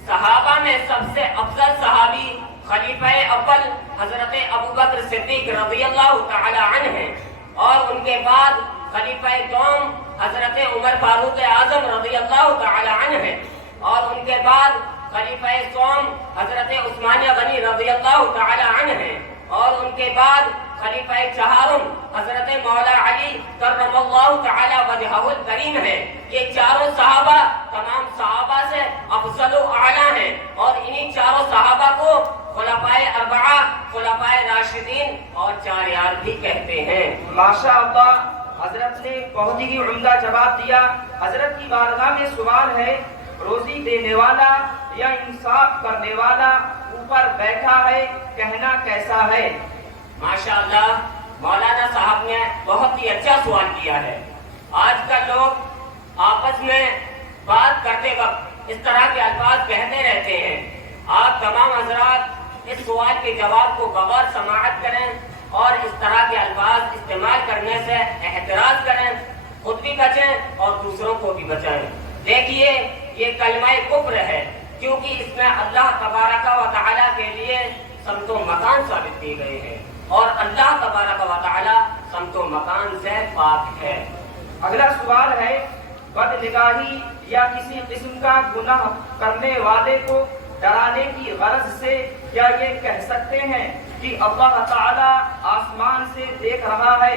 صحابہ میں سب سے افضل صحابی خلیفہ اول حضرت ابوبکر صدیق رضی اللہ تعالی عنہ ہیں، اور ان کے بعد خلیفہ دوم حضرت عمر فاروق اعظم رضی اللہ تعالی عنہ ہیں، اور ان کے بعد خلیفہ سوم حضرت عثمان غنی رضی اللہ تعالی عنہ ہیں، اور ان کے بعد خلیفہ چہارم حضرت مولا علی کرم اللہ تعالی وجہہ الکریم ہے۔ یہ چاروں صحابہ تمام صحابہ سے افضل و اعلیٰ ہیں، اور انہی چاروں صحابہ کو خلفائے اربعہ، خلفائے راشدین اور 4 یار بھی کہتے ہیں۔ ماشاء اللہ، حضرت نے بہت ہی عمدہ جواب دیا۔ حضرت کی بارگاہ میں سوال ہے، روزی دینے والا یا انصاف کرنے والا اوپر بیٹھا ہے، کہنا کیسا ہے؟ ماشاءاللہ، مولانا صاحب نے بہت ہی اچھا سوال کیا ہے۔ آج کل لوگ آپس میں بات کرتے وقت اس طرح کے الفاظ کہتے رہتے ہیں۔ آپ تمام حضرات اس سوال کے جواب کو بغور سماعت کریں اور اس طرح کے الفاظ استعمال کرنے سے احتراز کریں، خود بھی بچیں اور دوسروں کو بھی بچائیں۔ دیکھیے، یہ کلمہ کفر ہے، کیونکہ اس میں اللہ تبارک و تعالیٰ کے لیے سمت و مکان ثابت کیے گئے ہیں، اور اللہ تبارک و تعالیٰ سمت و مکان سے پاک ہے۔ اگلا سوال ہے، بد نگاہی یا کسی قسم کا گناہ کرنے والے کو ڈرانے کی غرض سے کیا یہ کہہ سکتے ہیں کہ اللہ تعالیٰ آسمان سے دیکھ رہا ہے؟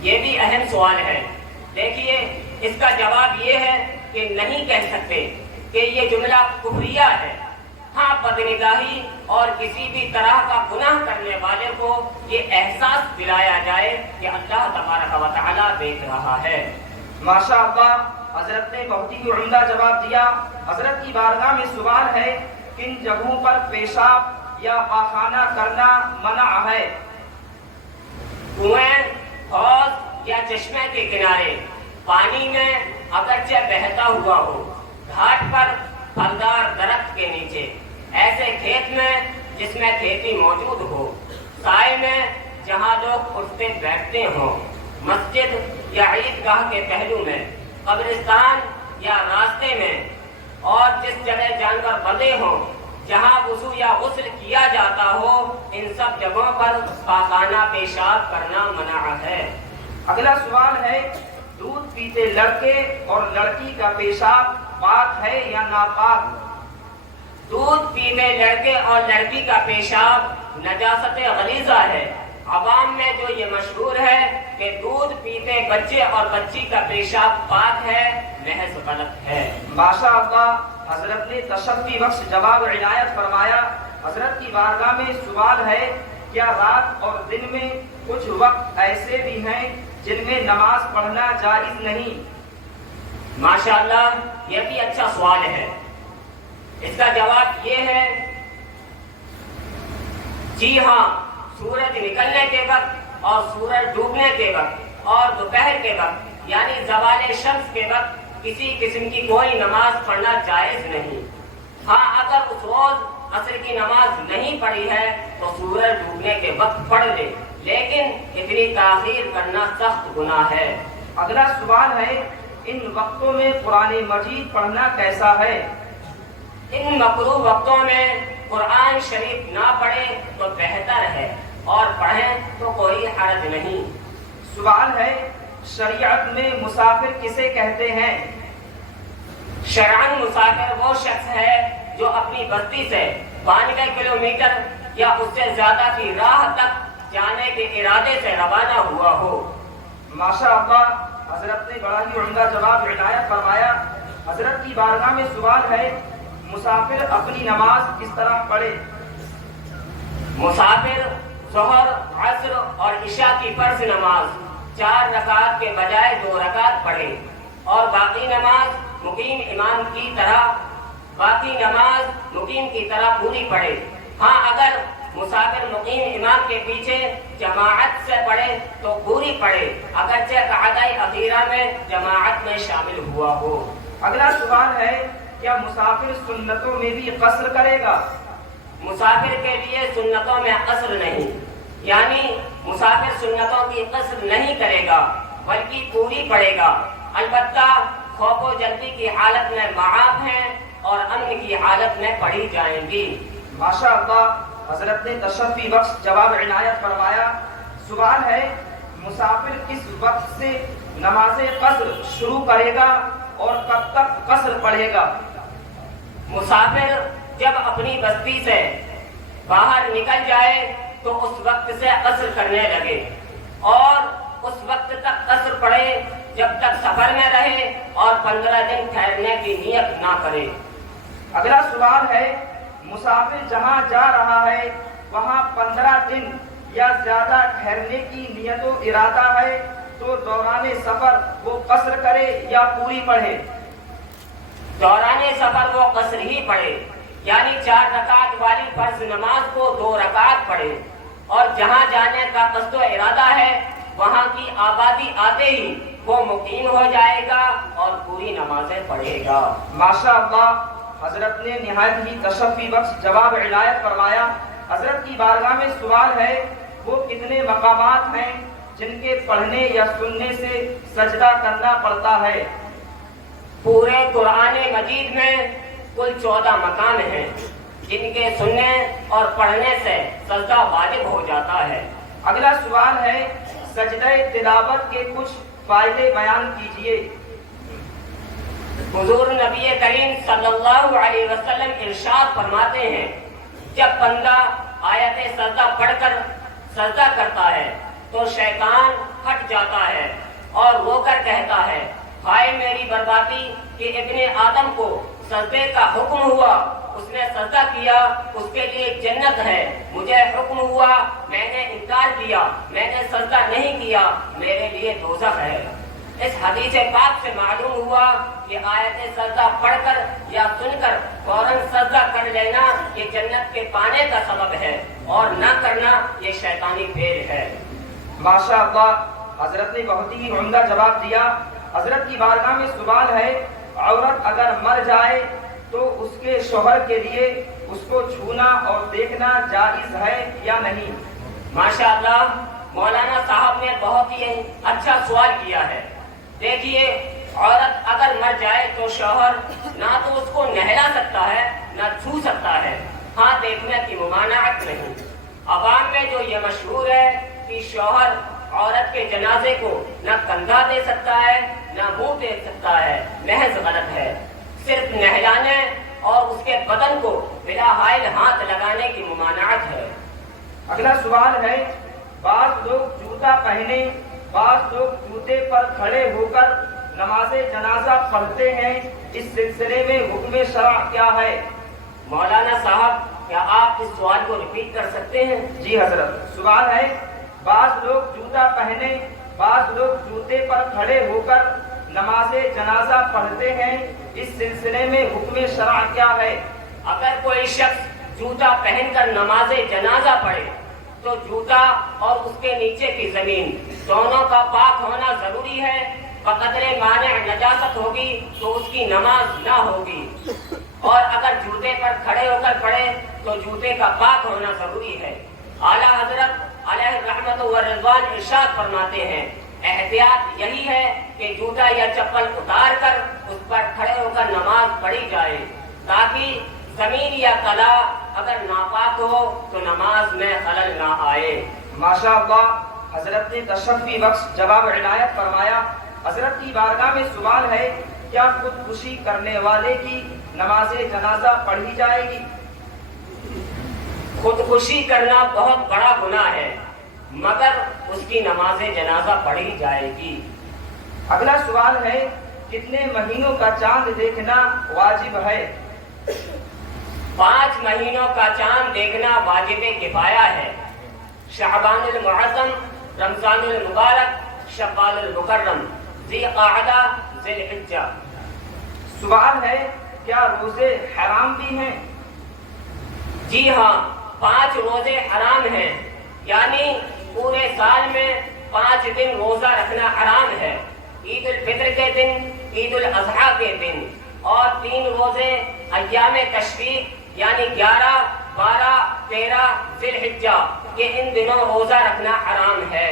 یہ بھی اہم سوال ہے۔ دیکھیے، اس کا جواب یہ ہے کہ نہیں کہہ سکتے کہ یہ جملہ کفریہ ہے۔ ہاں، بدنگاہی اور کسی بھی طرح کا گناہ کرنے والے کو یہ احساس دلایا جائے کہ اللہ تبارک و تعالیٰ دیکھ رہا ہے۔ ماشاء اللہ، حضرت نے بہت ہی عمدہ جواب دیا۔ حضرت کی بارگاہ میں سوال ہے، کن جگہوں پر پیشاب یا پاخانہ کرنا منع ہے؟ کنویں، حوض یا چشمے کے کنارے، پانی میں اگرچہ بہتا ہوا ہو، گھاٹ پر پھلدار درخت کے نیچے، ایسے کھیت میں جس میں کھیتی موجود ہو، سائے میں جہاں لوگ اٹھتے بیٹھتے ہوں، مسجد یا عیدگاہ کے پہلو میں، قبرستان یا راستے میں، اور جس جگہ جانور بندے ہوں جہاں وضو یا غسل کیا جاتا ہو، ان سب جگہوں پر پاخانہ پیشاب کرنا منع ہے۔ اگلا سوال ہے، دودھ پیتے لڑکے اور لڑکی کا پیشاب پاک ہے یا ناپاک؟ دودھ پینے لڑکے اور لڑکی کا پیشاب نجاست غلیظہ ہے۔ عوام میں جو یہ مشہور ہے کہ دودھ پیتے بچے اور بچی کا پیشاب پاک ہے، محض غلط ہے۔ ماشاء اللہ، حضرت نے تشفی بخش جواب عنایت فرمایا۔ حضرت کی بارگاہ میں سوال ہے، کیا رات اور دن میں کچھ وقت ایسے بھی ہیں جن میں نماز پڑھنا جائز نہیں؟ ماشاءاللہ، یہ بھی اچھا سوال ہے۔ اس کا جواب یہ ہے، جی ہاں، سورج نکلنے کے وقت اور سورج ڈوبنے کے وقت اور دوپہر کے وقت یعنی زوال شمس کے وقت کسی قسم کی کوئی نماز پڑھنا جائز نہیں۔ ہاں، اگر اس روز عصر کی نماز نہیں پڑھی ہے تو سورج ڈوبنے کے وقت پڑھ لے، لیکن اتنی تاخیر کرنا سخت گناہ ہے۔ اگلا سوال ہے، ان وقتوں میں قرآن مجید پڑھنا کیسا ہے؟ ان مکروہ وقتوں میں قرآن شریف نہ پڑھیں تو بہتر ہے، اور پڑھیں تو کوئی حرج نہیں۔ سوال ہے، شریعت میں مسافر کسے کہتے ہیں؟ شرعاً مسافر وہ شخص ہے جو اپنی بستی سے 92 کلومیٹر یا اس سے زیادہ کی راہ تک جانے کے ارادے سے روانہ ہوا ہو۔ ماشاء اللہ، حضرت نے بڑا ہی عمدہ جواب عنایت فرمایا۔ حضرت کی بارگاہ میں سوال ہے، مسافر اپنی نماز کس طرح پڑھے؟ مسافر ظہر، عصر اور عشاء کی فرض نماز 4 رکعت کے بجائے 2 رکعت پڑھے، اور باقی نماز مقیم کی طرح پوری پڑھے۔ ہاں، اگر مسافر مقیم امام کے پیچھے جماعت سے پڑھے تو پوری پڑھے، اگرچہ قعدہ اخیرہ میں جماعت میں شامل ہوا ہو۔ اگلا سوال ہے، کیا مسافر سنتوں میں بھی قصر کرے گا؟ مسافر کے لیے سنتوں میں قصر نہیں، یعنی مسافر سنتوں کی قصر نہیں کرے گا بلکہ پوری پڑے گا۔ البتہ خوف و جلدی کی حالت میں معاف ہیں اور امن کی حالت میں پڑھی جائیں گی۔ ماشاء اللہ، حضرت نے تشفی بخش جواب عنایت فرمایا۔ سوال ہے، مسافر کس وقت سے نماز قصر شروع کرے گا اور کب تک قصر پڑھے گا؟ مسافر جب اپنی بستی سے باہر نکل جائے تو اس وقت سے قصر کرنے لگے، اور اس وقت تک قصر پڑھے جب تک سفر میں رہے اور 15 دن ٹھہرنے کی نیت نہ کرے۔ اگلا سوال ہے، مسافر جہاں جا رہا ہے وہاں 15 دن یا زیادہ ٹھہرنے کی نیت و ارادہ ہے تو دوران سفر وہ قصر کرے یا پوری پڑھے؟ دوران سفر وہ قصر ہی پڑھے، یعنی 4 رکعت والی فرض نماز کو 2 رکعت پڑھے، اور جہاں جانے کا قصد و ارادہ ہے وہاں کی آبادی آتے ہی وہ مقیم ہو جائے گا اور پوری نمازیں پڑھے گا۔ ماشاء اللہ، حضرت نے نہایت ہی تشفی بخش جواب عنایت فرمایا۔ حضرت کی بارگاہ میں سوال ہے، وہ کتنے مقامات ہیں جن کے پڑھنے یا سننے سے سجدہ کرنا پڑتا ہے؟ پورے قرآن مجید میں کل 14 مقام ہیں جن کے سننے اور پڑھنے سے سجدہ واجب ہو جاتا ہے۔ اگلا سوال ہے، سجدہ تلاوت کے کچھ فائدے بیان کیجئے۔ حضور نبی کریم صلی اللہ علیہ وسلم ارشاد فرماتے ہیں، جب بندہ آیت سجدہ پڑھ کر سجدہ کرتا ہے تو شیطان ہٹ جاتا ہے اور رو کر کہتا ہے، ہائے میری بربادی کہ ابن آدم کو سجدے کا حکم ہوا، اس نے سجدہ کیا، اس کے لیے جنت ہے، مجھے حکم ہوا، میں نے انکار کیا، میں نے سجدہ نہیں کیا، میرے لیے دوزخ ہے۔ اس حدیث پاک سے معلوم ہوا کہ آیت سجدہ پڑھ کر یا سن کر فوراً سجدہ کر لینا یہ جنت کے پانے کا سبب ہے، اور نہ کرنا یہ شیطانی فعل ہے۔ ماشاء اللہ، حضرت نے بہت ہی عمدہ جواب دیا۔ حضرت کی بارگاہ میں سوال ہے، عورت اگر مر جائے تو اس کے شوہر کے لیے اس کو چھونا اور دیکھنا جائز ہے یا نہیں؟ ماشاءاللہ، مولانا صاحب نے بہت ہی اچھا سوال کیا ہے۔ دیکھیے، عورت اگر مر جائے تو شوہر نہ تو اس کو نہلا سکتا ہے نہ چھو سکتا ہے، ہاں دیکھنے کی ممانعت نہیں۔ عوام میں جو یہ مشہور ہے کہ شوہر عورت کے جنازے کو نہ کندھا دے سکتا ہے نہ منہ دیکھ سکتا ہے، محض غلط ہے۔ صرف نہلانے اور اس کے بدن کو بلا حائل ہاتھ لگانے کی ممانعت ہے۔ اگلا سوال ہے، بعض لوگ جوتا پہنے، بعض لوگ جوتے پر کھڑے ہو کر نماز جنازہ پڑھتے ہیں، اس سلسلے میں حکم شرع کیا ہے؟ مولانا صاحب کیا آپ اس سوال کو ریپیٹ کر سکتے ہیں؟ جی حضرت، سوال ہے، بعض لوگ جوتا پہنے، بعض لوگ جوتے پر کھڑے ہو کر نماز جنازہ پڑھتے ہیں، اس سلسلے میں حکم شرع کیا ہے؟ اگر کوئی شخص جوتا پہن کر نماز جنازہ پڑھے تو جوتا اور اس کے نیچے کی زمین دونوں کا پاک ہونا ضروری ہے، بقدر مانع نجاست ہوگی تو اس کی نماز نہ ہوگی، اور اگر جوتے پر کھڑے ہو کر پڑھے تو جوتے کا پاک ہونا ضروری ہے۔ اعلیٰ حضرت علیہ رحمت و رضوان ارشاد فرماتے ہیں، احتیاط یہی ہے کہ جوتا یا چپل اتار کر اس پر کھڑے ہو کر نماز پڑھی جائے، تاکہ زمین یا کلا اگر ناپاک ہو تو نماز میں خلل نہ آئے۔ ماشاء اللہ، حضرت نے تشفی بخش جواب عنایت فرمایا۔ حضرت کی بارگاہ میں سوال ہے، کیا خودکشی کرنے والے کی نماز جنازہ پڑھی جائے گی؟ خودکشی کرنا بہت بڑا گناہ ہے، مگر اس کی نماز جنازہ پڑھی جائے گی۔ اگلا سوال ہے، کتنے مہینوں کا چاند دیکھنا واجب ہے؟ 5 مہینوں کا چاند دیکھنا واجب کفایہ ہے۔ شعبان المعظم، رمضان المبارک، شوال المکرم، ذی قعدہ، ذی الحجہ۔ سوال ہے، کیا روزے حرام بھی ہیں؟ جی ہاں، 5 روزے حرام ہیں، یعنی پورے سال میں 5 دن روزہ رکھنا حرام ہے، عید الفطر کے دن، عید الاضحیٰ کے دن، اور 3 روزے ایام تشریق یعنی 11، 12، 13 ذی الحجہ کے ان دنوں روزہ رکھنا حرام ہے۔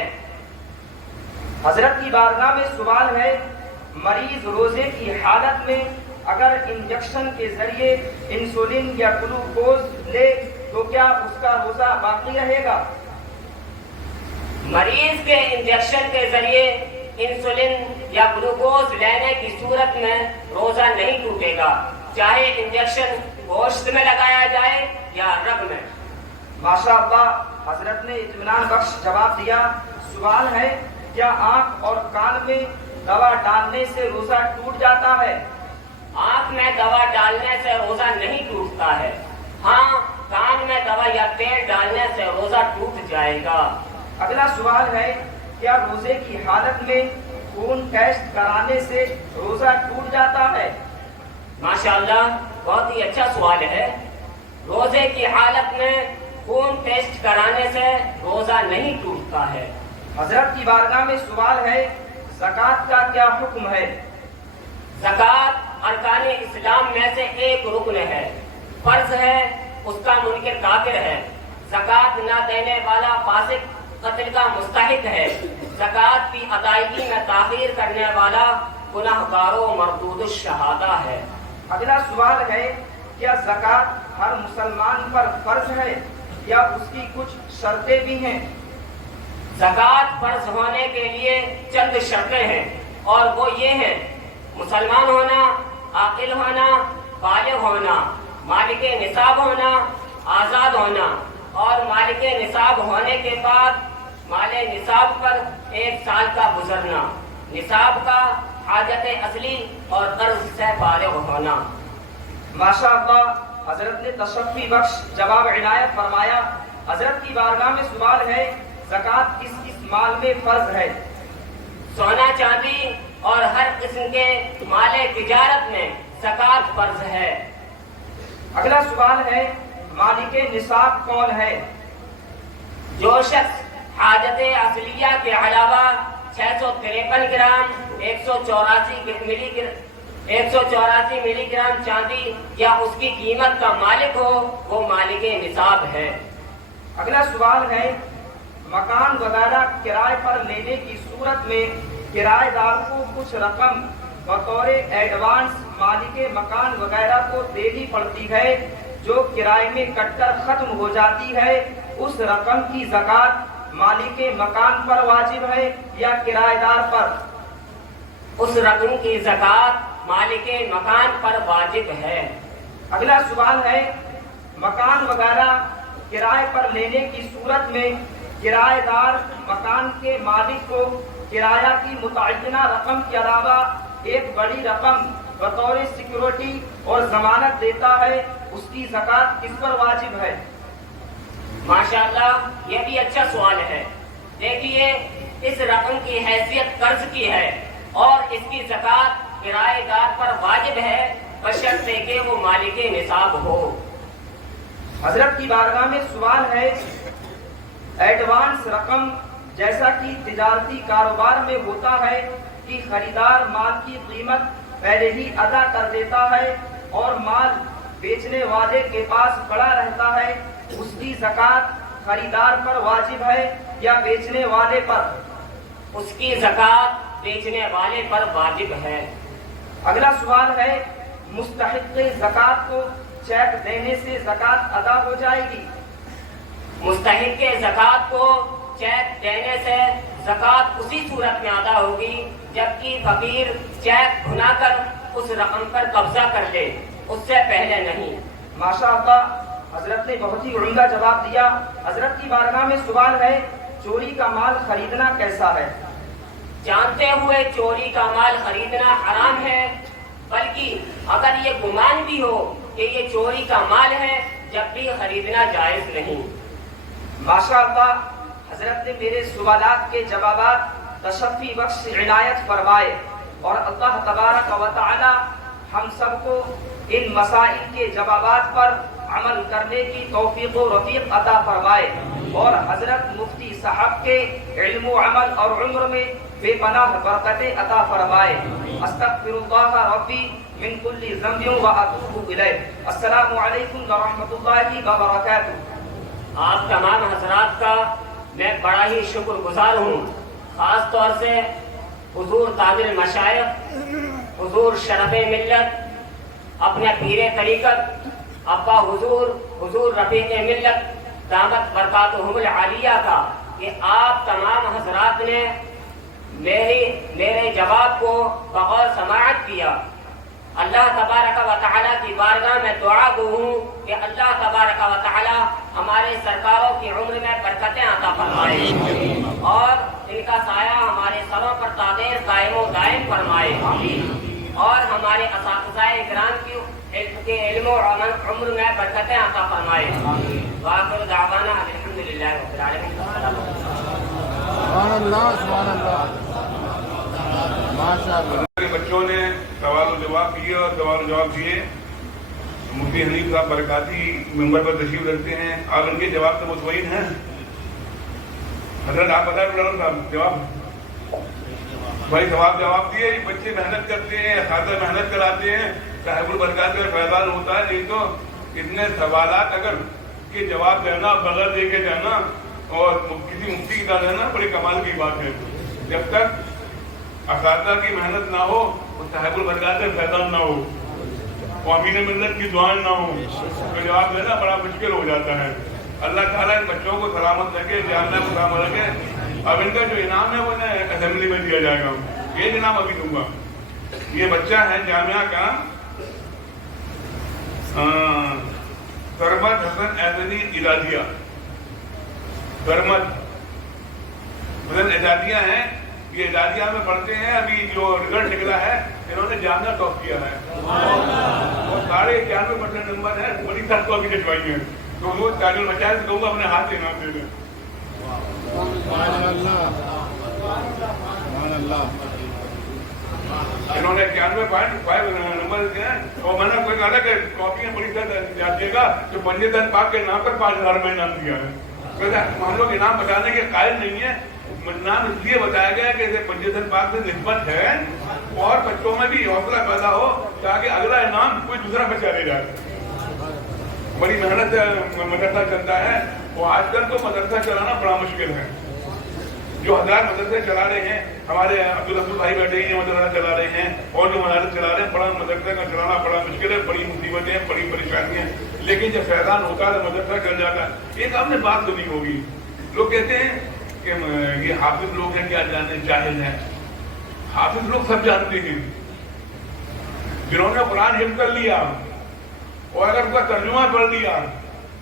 حضرت کی بارگاہ میں سوال ہے، مریض روزے کی حالت میں اگر انجیکشن کے ذریعے انسولین یا گلوکوز لے تو کیا اس کا روزہ باقی رہے گا؟ مریض کے انجیکشن کے ذریعے انسولین یا گلوکوز لینے کی صورت میں روزہ نہیں ٹوٹے گا، چاہے انجیکشن گوشت میں لگایا جائے یا رگ میں۔ ماشاء اللہ، حضرت نے اطمینان بخش جواب دیا۔ سوال ہے، کیا آنکھ اور کان میں دوا ڈالنے سے روزہ ٹوٹ جاتا ہے؟ آنکھ میں دوا ڈالنے سے روزہ نہیں ٹوٹتا ہے، ہاں کان میں دوا یا تیل ڈالنے سے روزہ ٹوٹ جائے گا۔ اگلا سوال ہے، کیا روزے کی حالت میں خون ٹیسٹ کرانے سے روزہ ٹوٹ جاتا ہے؟ ماشاءاللہ، بہت ہی اچھا سوال ہے۔ روزے کی حالت میں خون ٹیسٹ کرانے سے روزہ نہیں ٹوٹتا ہے۔ حضرت کی بارگاہ میں سوال ہے، زکوٰۃ کا کیا حکم ہے؟ زکوٰۃ ارکان اسلام میں سے ایک رکن ہے، فرض ہے، اس کا منکر کافر ہے۔ زکوٰۃ نہ دینے والا فاسق قتل کا مستحق ہے۔ زکوٰۃ کی ادائیگی میں تاخیر کرنے والا گنہگار و مردود الشہادہ ہے۔ اگلا سوال ہے، کیا زکوٰۃ ہر مسلمان پر فرض ہے یا اس کی کچھ شرطیں بھی ہیں؟ زکوٰۃ فرض ہونے کے لیے چند شرطیں ہیں، اور وہ یہ ہیں: مسلمان ہونا، عاقل ہونا، بالغ ہونا، مالک نصاب ہونا، آزاد ہونا، اور مالک نصاب ہونے کے بعد مال نصاب پر 1 سال کا گزرنا، نصاب کا حاجت اصلی اور قرض سے فارغ ہونا۔ ماشاء اللہ، حضرت نے تشفی بخش جواب عنایت فرمایا۔ حضرت کی بارگاہ میں سوال ہے، زکوٰۃ کس کس مال میں فرض ہے؟ سونا چاندی اور ہر قسم کے مال تجارت میں زکوٰۃ فرض ہے۔ اگلا سوال ہے، مالک نصاب کون ہے؟ جو شخص حاجت اصلیہ کے علاوہ 653 گرام 184 ملی گرام چاندی یا اس کی قیمت کا مالک ہو، وہ مالک نصاب ہے۔ اگلا سوال ہے، مکان وغیرہ کرائے پر لینے کی صورت میں کرایہ دار کو کچھ رقم بطور ایڈوانس مالک مکان وغیرہ کو دینی پڑتی ہے جو کرائے میں کٹ کر ختم ہو جاتی ہے، اس رقم کی زکوٰۃ مالک مکان پر واجب ہے یا کرایہ دار پر؟ اس رقم کی زکوٰۃ مالک مکان پر واجب ہے۔ اگلا سوال ہے، مکان وغیرہ کرائے پر لینے کی صورت میں کرایہ دار مکان کے مالک کو کرایہ کی متعینہ رقم کے علاوہ ایک بڑی رقم بطور سیکورٹی اور ضمانت دیتا ہے، اس کی زکوٰۃ کس پر واجب ہے؟ ماشاءاللہ، یہ بھی اچھا سوال ہے۔ دیکھیے، اس رقم کی حیثیت قرض کی ہے اور اس کی زکوٰۃ کرایہ دار پر واجب ہے بشرطے کہ وہ مالک نصاب ہو۔ حضرت کی بارگاہ میں سوال ہے، ایڈوانس رقم جیسا کہ تجارتی کاروبار میں ہوتا ہے کہ خریدار مال کی قیمت پہلے ہی ادا کر دیتا ہے اور مال بیچنے والے کے پاس پڑا رہتا ہے، اس کی زکوٰۃ خریدار پر واجب ہے یا بیچنے والے پر؟ اس کی زکوٰۃ بیچنے والے پر واجب ہے۔ اگلا سوال ہے، مستحق زکوٰۃ کو چیک دینے سے زکوٰۃ ادا ہو جائے گی؟ مستحق زکوٰۃ کو چیک دینے سے زکوٰۃ اسی صورت میں ادا ہوگی جبکہ فقیر چیک بھنا کر اس رقم پر قبضہ کر لے، اس سے پہلے نہیں۔ ماشاءاللہ، حضرت نے بہت ہی عمدہ جواب دیا۔ حضرت کی بارگاہ میں سوال ہے، چوری کا مال خریدنا کیسا ہے؟ جانتے ہوئے چوری کا مال خریدنا حرام ہے، بلکہ اگر یہ گمان بھی ہو کہ یہ چوری کا مال ہے جب بھی خریدنا جائز نہیں۔ ماشاءاللہ، حضرت نے میرے سوالات کے جوابات تشفی بخش عنایت فرمائے اور اللہ تبارک و تعالی ہم سب کو ان مسائل کے جوابات پر عمل کرنے کی توفیق و رفیق عطا فرمائے اور حضرت مفتی صاحب کے علم و عمل اور عمر میں بے پناہ برکتیں عطا فرمائے۔ استغفر اللہ ربی من کل ذنب و اتوب الیہ۔ السلام علیکم ورحمۃ اللہ وبرکاتہ۔ آپ تمام حضرات کا میں بڑا ہی شکر گزار ہوں، خاص طور سے حضور تاج المشائخ، حضور شرف ملت، اپنے پیر طریقت ابا حضور رفیق ملت دامت برکاتہم العالیہ کا کہ آپ تمام حضرات نے میرے جواب کو بغور سماعت کیا۔ اللہ تبارک و تعالیٰ کی بارگاہ میں دعا گو ہوں کہ اللہ تبارک و تعالیٰ ہمارے سرکاروں کی عمر میں برکتیں عطا فرمائے اور ان کا سایہ ہمارے سروں پر تاغیر قائم و دائم فرمائے اور ہمارے اساتذہ کرام کی علم و عمر میں برکتیں عطا فرمائے۔ وآخر دعوانا الحمدللہ رب العالمین۔ سبحان اللہ، سبحان اللہ، ماشاءاللہ۔ بچوں نے سوال و جواب کیے اور سوال و جواب دیے۔ مفتی حنیف صاحب برکاتی ممبر پر تشریف رکھتے ہیں اور ان کے جواب سے مطمئن ہیں؟ حضرت آپ بتائیں صاحب جواب بھائی، جواب دیے۔ بچے محنت کرتے ہیں، اساتذہ محنت کراتے ہیں، صاحب البرکات کا فیضان ہوتا ہے۔ نہیں تو اتنے سوالات اگر کے جواب دینا، بغیر دیکھے جانا اور کسی مفتی کی طرح دینا بڑی کمال کی بات ہے۔ جب تک اساتذہ کی محنت نہ ہو، صاحب البرکات کا فیضان نہ ہو، امین ملت کی دعائیں نہ ہو تو جواب دینا بڑا مشکل ہو جاتا ہے۔ اللہ تعالیٰ ان بچوں کو سلامت رکھے، جاننا کو سلامت رکھے۔ اب ان کا جو انعام ہے وہ انہیں اسمبلی میں دیا جائے گا، یہ انعام ابھی دوں گا۔ یہ بچہ ہے جامعہ کا سرمد حسن اعزازی اعدادیہ، سرمد حسن اعدادیہ ہیں، یہ اعدادیہ میں پڑھتے ہیں۔ ابھی جو رزلٹ نکلا ہے انہوں نے جامعہ ٹاپ کیا ہے اور 91% نمبر ہے، بڑی سخت کاپی لکھوائی ہے۔ تو وہ تاج المشائخ سے کہوں گا اپنے ہاتھ سے انعام دے دیں۔ انہوں نے 91.5 نمبر دیا ہے اور میں نے کوئی کہا کہ کاپیاں بڑی سخت جاتی گا جو پنجتن پاک کے نام پر 5000 میں انعام دیا ہے۔ ہم لوگ انعام بتانے کے قائل نہیں ہیں، نام اس لیے بتایا گیا کہ پنجتن پاک سے نسبت ہے اور بچوں میں بھی حوصلہ پیدا ہو تاکہ اگلا انعام کوئی دوسرا بچہ لے جائے۔ بڑی محنت سے مدرسہ چلتا ہے اور آج کل تو مدرسہ چلانا بڑا مشکل ہے۔ جو حضرات مدرسے چلا رہے ہیں، ہمارے عبدالرسول بھائی بیٹھے ہیں مدرسہ چلا رہے ہیں اور جو مدارس چلا رہے ہیں، بڑا مدرسہ کا چلانا بڑا مشکل ہے، بڑی مصیبتیں، بڑی پریشانیاں، لیکن جب فیضان ہوتا ہے مدرسہ چل جاتا ہے۔ ایک آپ نے بات سنی ہوگی، لوگ کہتے ہیں کہ یہ حافظ لوگ ہیں، کیا جانتے ہیں، جاہل ہیں۔ حافظ لوگ سب جانتے ہیں، جنہوں نے قرآن حفظ کر لیا اور اگر اس کا ترجمہ پڑھ لیا